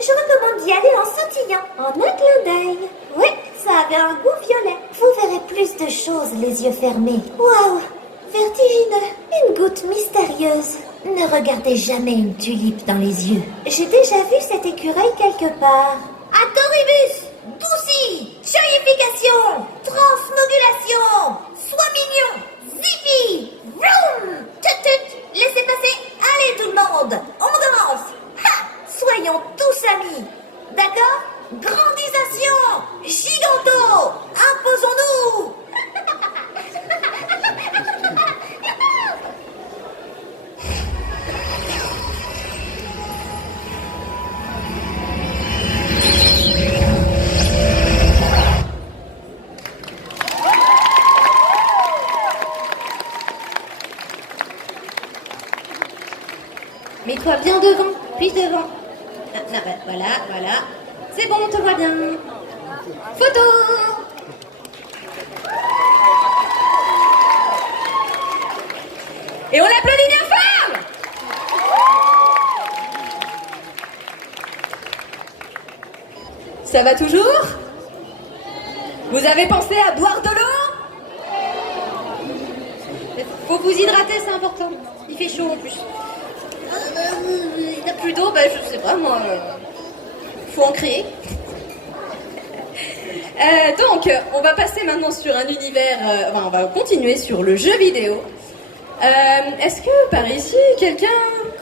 Je recommande d'y aller en sautillant, en un clin d'œil. Oui, ça avait un goût violet. Vous verrez plus de choses les yeux fermés. Waouh, vertigineux. Une goutte mystérieuse. Ne regardez jamais une tulipe dans les yeux. J'ai déjà vu cet écureuil quelque part. Atoribus, douci, choyification, transmogulation, sois mignon, zippy, vroom, tut tut, laissez passer, allez tout le monde, on danse. Ha, soyons tous amis, d'accord? Grandisation, giganto, imposons-nous. Mets-toi bien devant, puis devant. Voilà, voilà. C'est bon, on te voit bien. Photo! Et on l'applaudit bien fort! Ça va toujours? Vous avez pensé à boire de l'eau? Faut vous hydrater, c'est important. Il fait chaud en plus. Il n'y a plus d'eau, je sais pas moi. Faut en créer. Donc, on va passer maintenant sur un univers. On va continuer sur le jeu vidéo. Est-ce que par ici, quelqu'un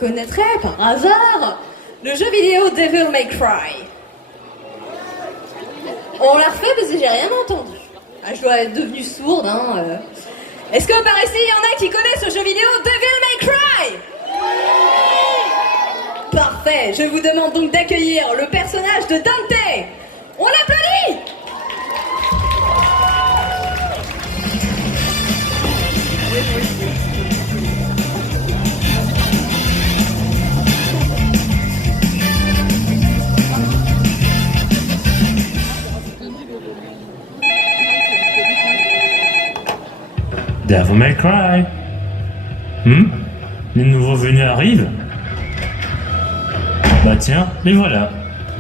connaîtrait par hasard le jeu vidéo Devil May Cry? On l'a refait parce que j'ai rien entendu. Je dois être devenue sourde. Est-ce que par ici, il y en a qui connaissent ce jeu vidéo Devil May Cry? Parfait, je vous demande donc d'accueillir le personnage de Dante. On l'applaudit! Devil May Cry. Les nouveaux venus arrivent. Bah tiens, les voilà.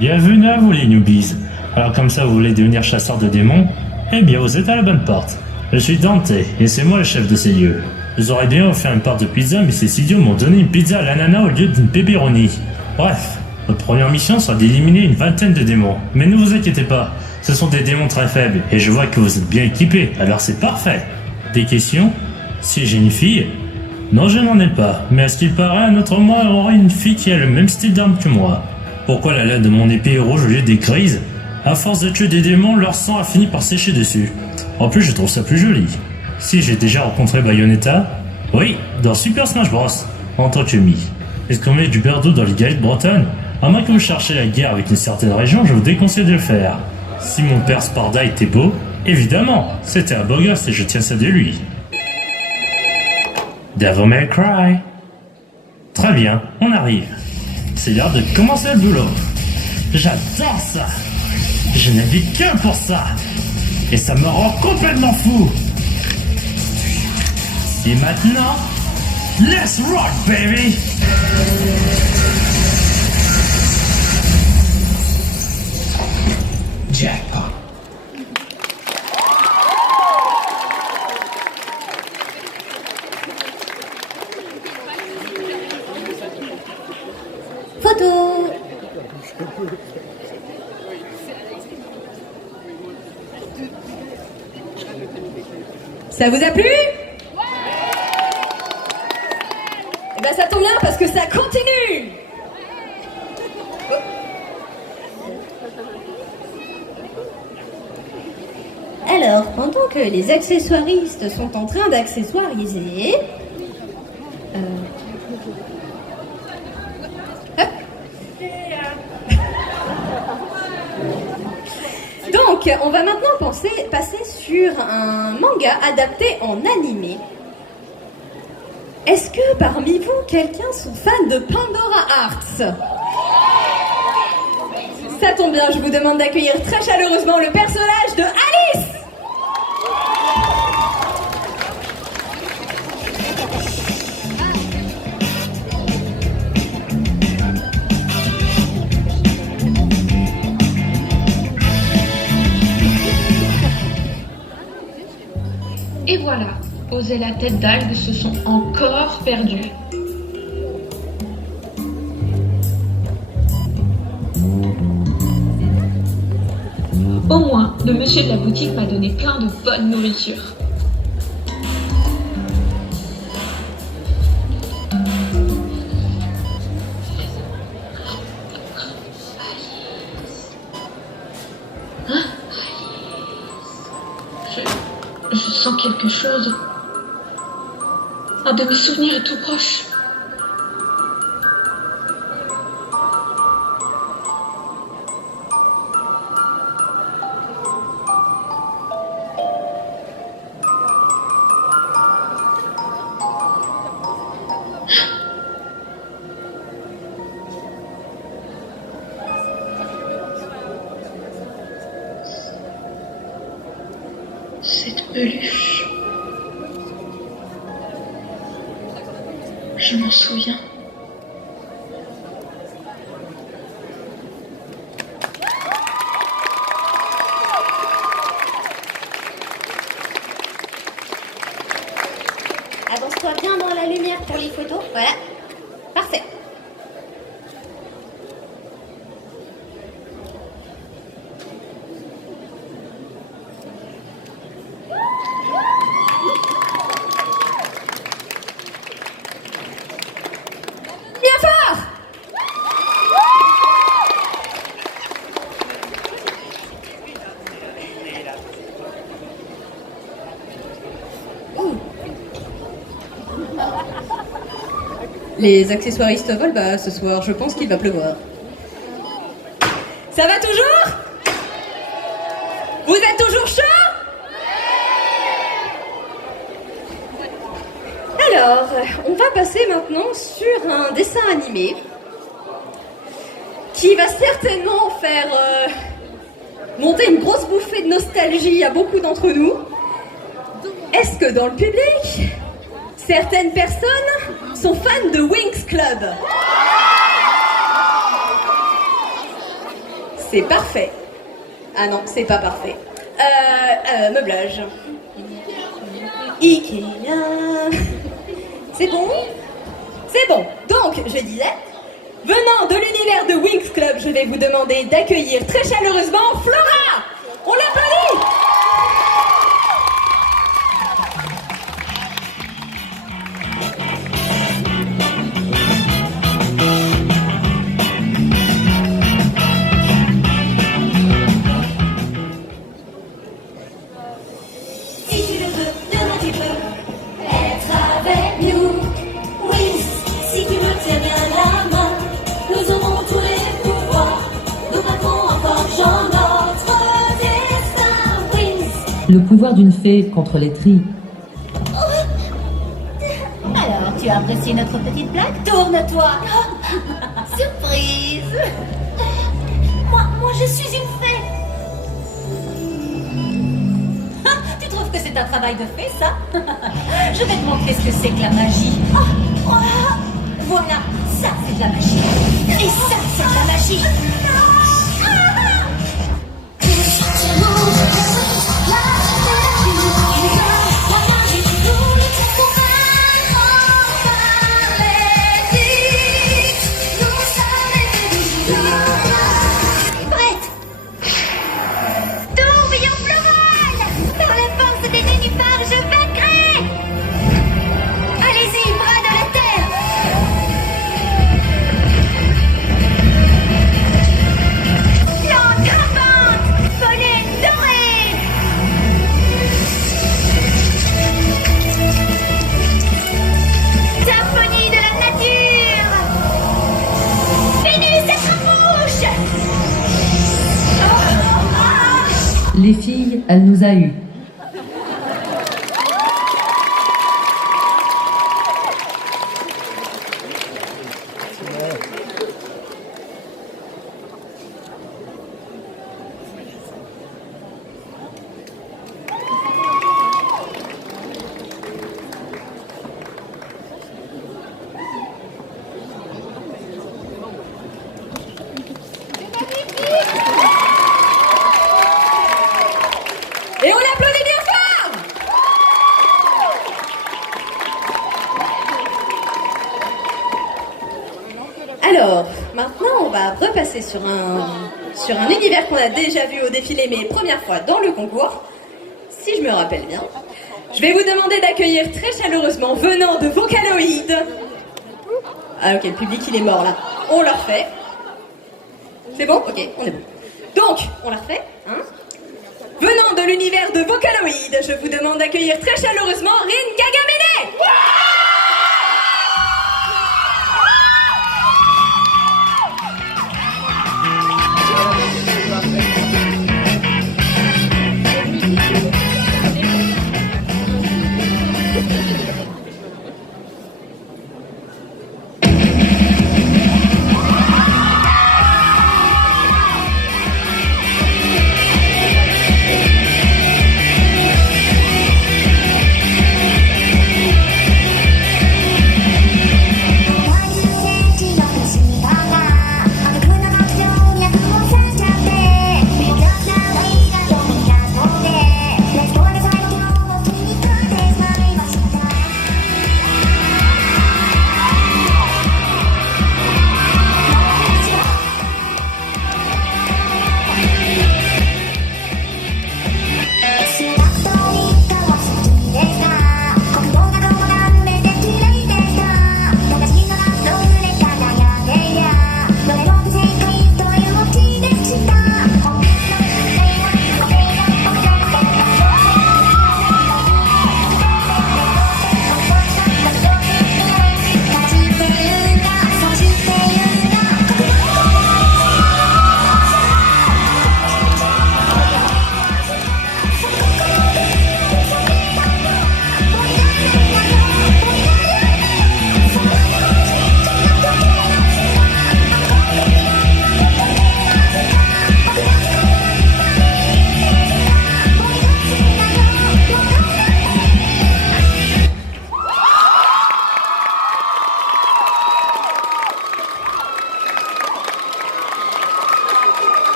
Bienvenue à vous les newbies. Alors comme ça vous voulez devenir chasseur de démons? Eh bien vous êtes à la bonne porte. Je suis Dante et c'est moi le chef de ces lieux. Je vous aurais bien offert une part de pizza mais ces idiots m'ont donné une pizza à l'ananas au lieu d'une pepperoni. Bref, votre première mission sera d'éliminer une vingtaine de démons. Mais ne vous inquiétez pas, ce sont des démons très faibles et je vois que vous êtes bien équipés, alors c'est parfait. Des questions? Si j'ai une fille? Non, je n'en ai pas, mais à ce qu'il paraît, un autre moi aurait une fille qui a le même style d'arme que moi. Pourquoi la lame de mon épée est rouge au lieu des grises? À force de tuer des démons, leur sang a fini par sécher dessus. En plus, je trouve ça plus joli. Si j'ai déjà rencontré Bayonetta? Oui, dans Super Smash Bros. En tant que Mi. Est-ce qu'on met du beurre d'eau dans les galettes bretonnes? À moins que vous cherchiez la guerre avec une certaine région, je vous déconseille de le faire. Si mon père Sparda était beau, évidemment, c'était un beau gosse et je tiens ça de lui. Devil May Cry. Très bien, on arrive. C'est l'heure de commencer le boulot. J'adore ça. Je ne vis que pour ça. Et ça me rend complètement fou. Et maintenant, let's rock, baby! Jackpot. Photo. Ça vous a plu? Eh ben ça tombe bien parce que ça continue. Alors, pendant que les accessoiristes sont en train d'accessoiriser, hop. Donc, on va maintenant passer sur un manga adapté en animé. Est-ce que parmi vous, quelqu'un sont fans de Pandora Hearts? Ça tombe bien, je vous demande d'accueillir très chaleureusement le personnage de Alice. Et voilà, Oz et la tête d'algue se sont encore perdus. Au moins, le monsieur de la boutique m'a donné plein de bonne nourriture. Hein? Je sens quelque chose. Un de mes souvenirs est tout proche. Cette peluche. Je m'en souviens. Avance-toi bien dans la lumière pour les photos. Voilà. Parfait. Les accessoiristes volent bas ce soir, je pense qu'il va pleuvoir. Ça va toujours? Vous êtes toujours chaud? Alors, on va passer maintenant sur un dessin animé qui va certainement faire monter une grosse bouffée de nostalgie à beaucoup d'entre nous. Est-ce que dans le public, certaines personnes sont fans de Winx Club? C'est parfait. Ah non, c'est pas parfait. Meublage. Ikea. C'est bon? C'est bon. Donc, je disais, venant de l'univers de Winx Club, je vais vous demander d'accueillir très chaleureusement Flora. On l'applaudit. Le pouvoir d'une fée contre les tris. Alors, tu as apprécié notre petite blague? Tourne-toi. Surprise. Moi, je suis une fée. c'est un travail de fait, ça. Je vais te montrer ce que c'est que la magie. Voilà, ça c'est de la magie. Et ça c'est de la magie. Les filles, elle nous a eus. Et on applaudit bien fort! Alors, maintenant on va repasser sur un univers qu'on a déjà vu au défilé, mais première fois dans le concours, si je me rappelle bien. Je vais vous demander d'accueillir très chaleureusement, venant de Vocaloid. Ah ok, le public il est mort là. On le refait. C'est bon? Ok, on est bon. Donc, on la refait, hein? Venant de l'univers de Vocaloid, je vous demande d'accueillir très chaleureusement Rin Kagamine.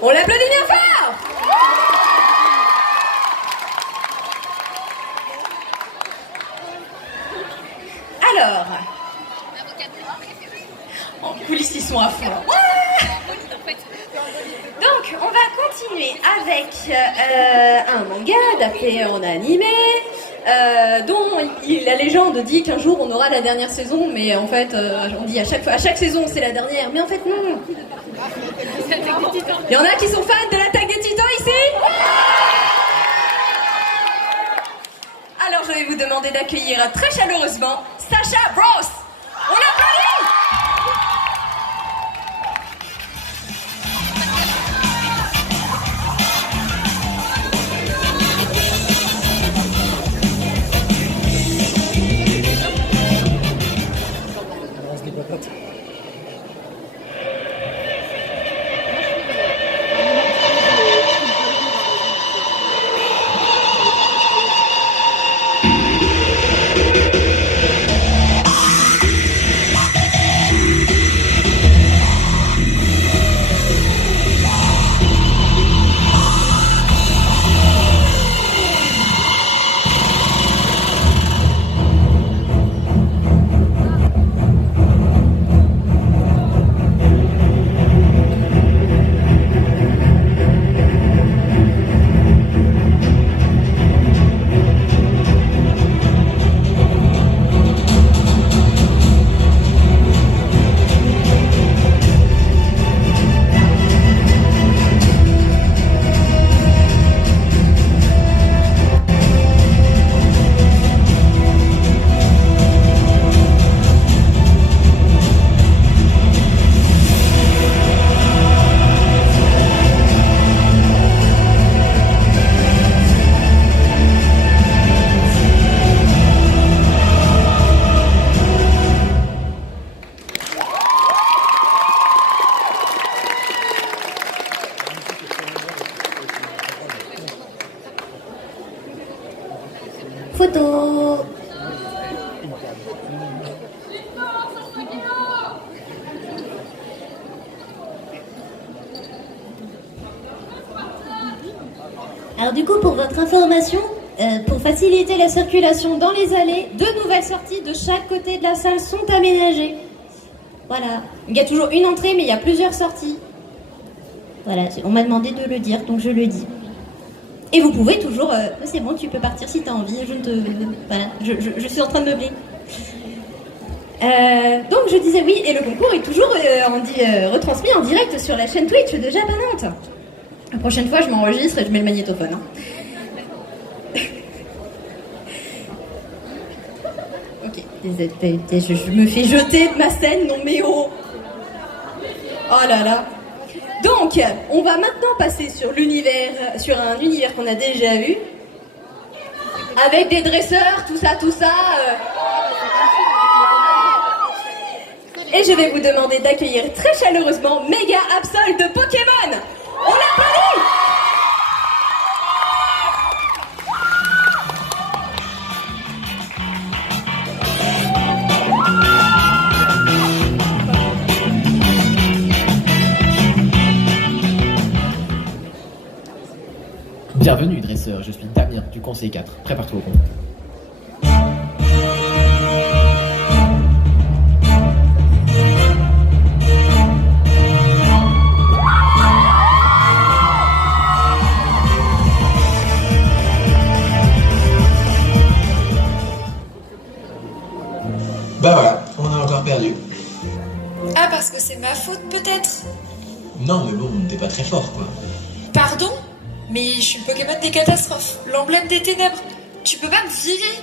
On l'applaudit bien fort! Alors, en coulisses, ils sont à fond. Donc, on va continuer avec un manga adapté en animé, dont la légende dit qu'un jour on aura la dernière saison, mais en fait, on dit à chaque saison c'est la dernière, mais en fait non. Il y en a qui sont fans de l'attaque des titans ici? Alors je vais vous demander d'accueillir très chaleureusement Sasha Bros. On l'applaudit! Alors du coup, pour votre information, pour faciliter la circulation dans les allées, 2 nouvelles sorties de chaque côté de la salle sont aménagées. Voilà. Il y a toujours une entrée, mais il y a plusieurs sorties. Voilà, on m'a demandé de le dire, donc je le dis. Et vous pouvez toujours... c'est bon, tu peux partir si tu as envie, je ne te... Voilà, je suis en train de meubler. Donc je disais oui, et le concours est toujours retransmis en direct sur la chaîne Twitch de Japanante. La prochaine fois, je m'enregistre et je mets le magnétophone. Hein. Ok, je me fais jeter de ma scène, non mais oh. Oh là là. Donc, on va maintenant passer sur sur un univers qu'on a déjà vu, avec des dresseurs, tout ça. Et je vais vous demander d'accueillir très chaleureusement Mega Absol de Pokémon. On l'applaudit. Bienvenue, dresseur, je suis Damien, du Conseil 4. Prépare-toi au combat. Bah voilà, on a encore perdu. Ah, parce que c'est ma faute, peut-être? Non, mais bon, t'es pas très fort, quoi. Pardon? Mais je suis le Pokémon des catastrophes, l'emblème des ténèbres. Tu peux pas me virer?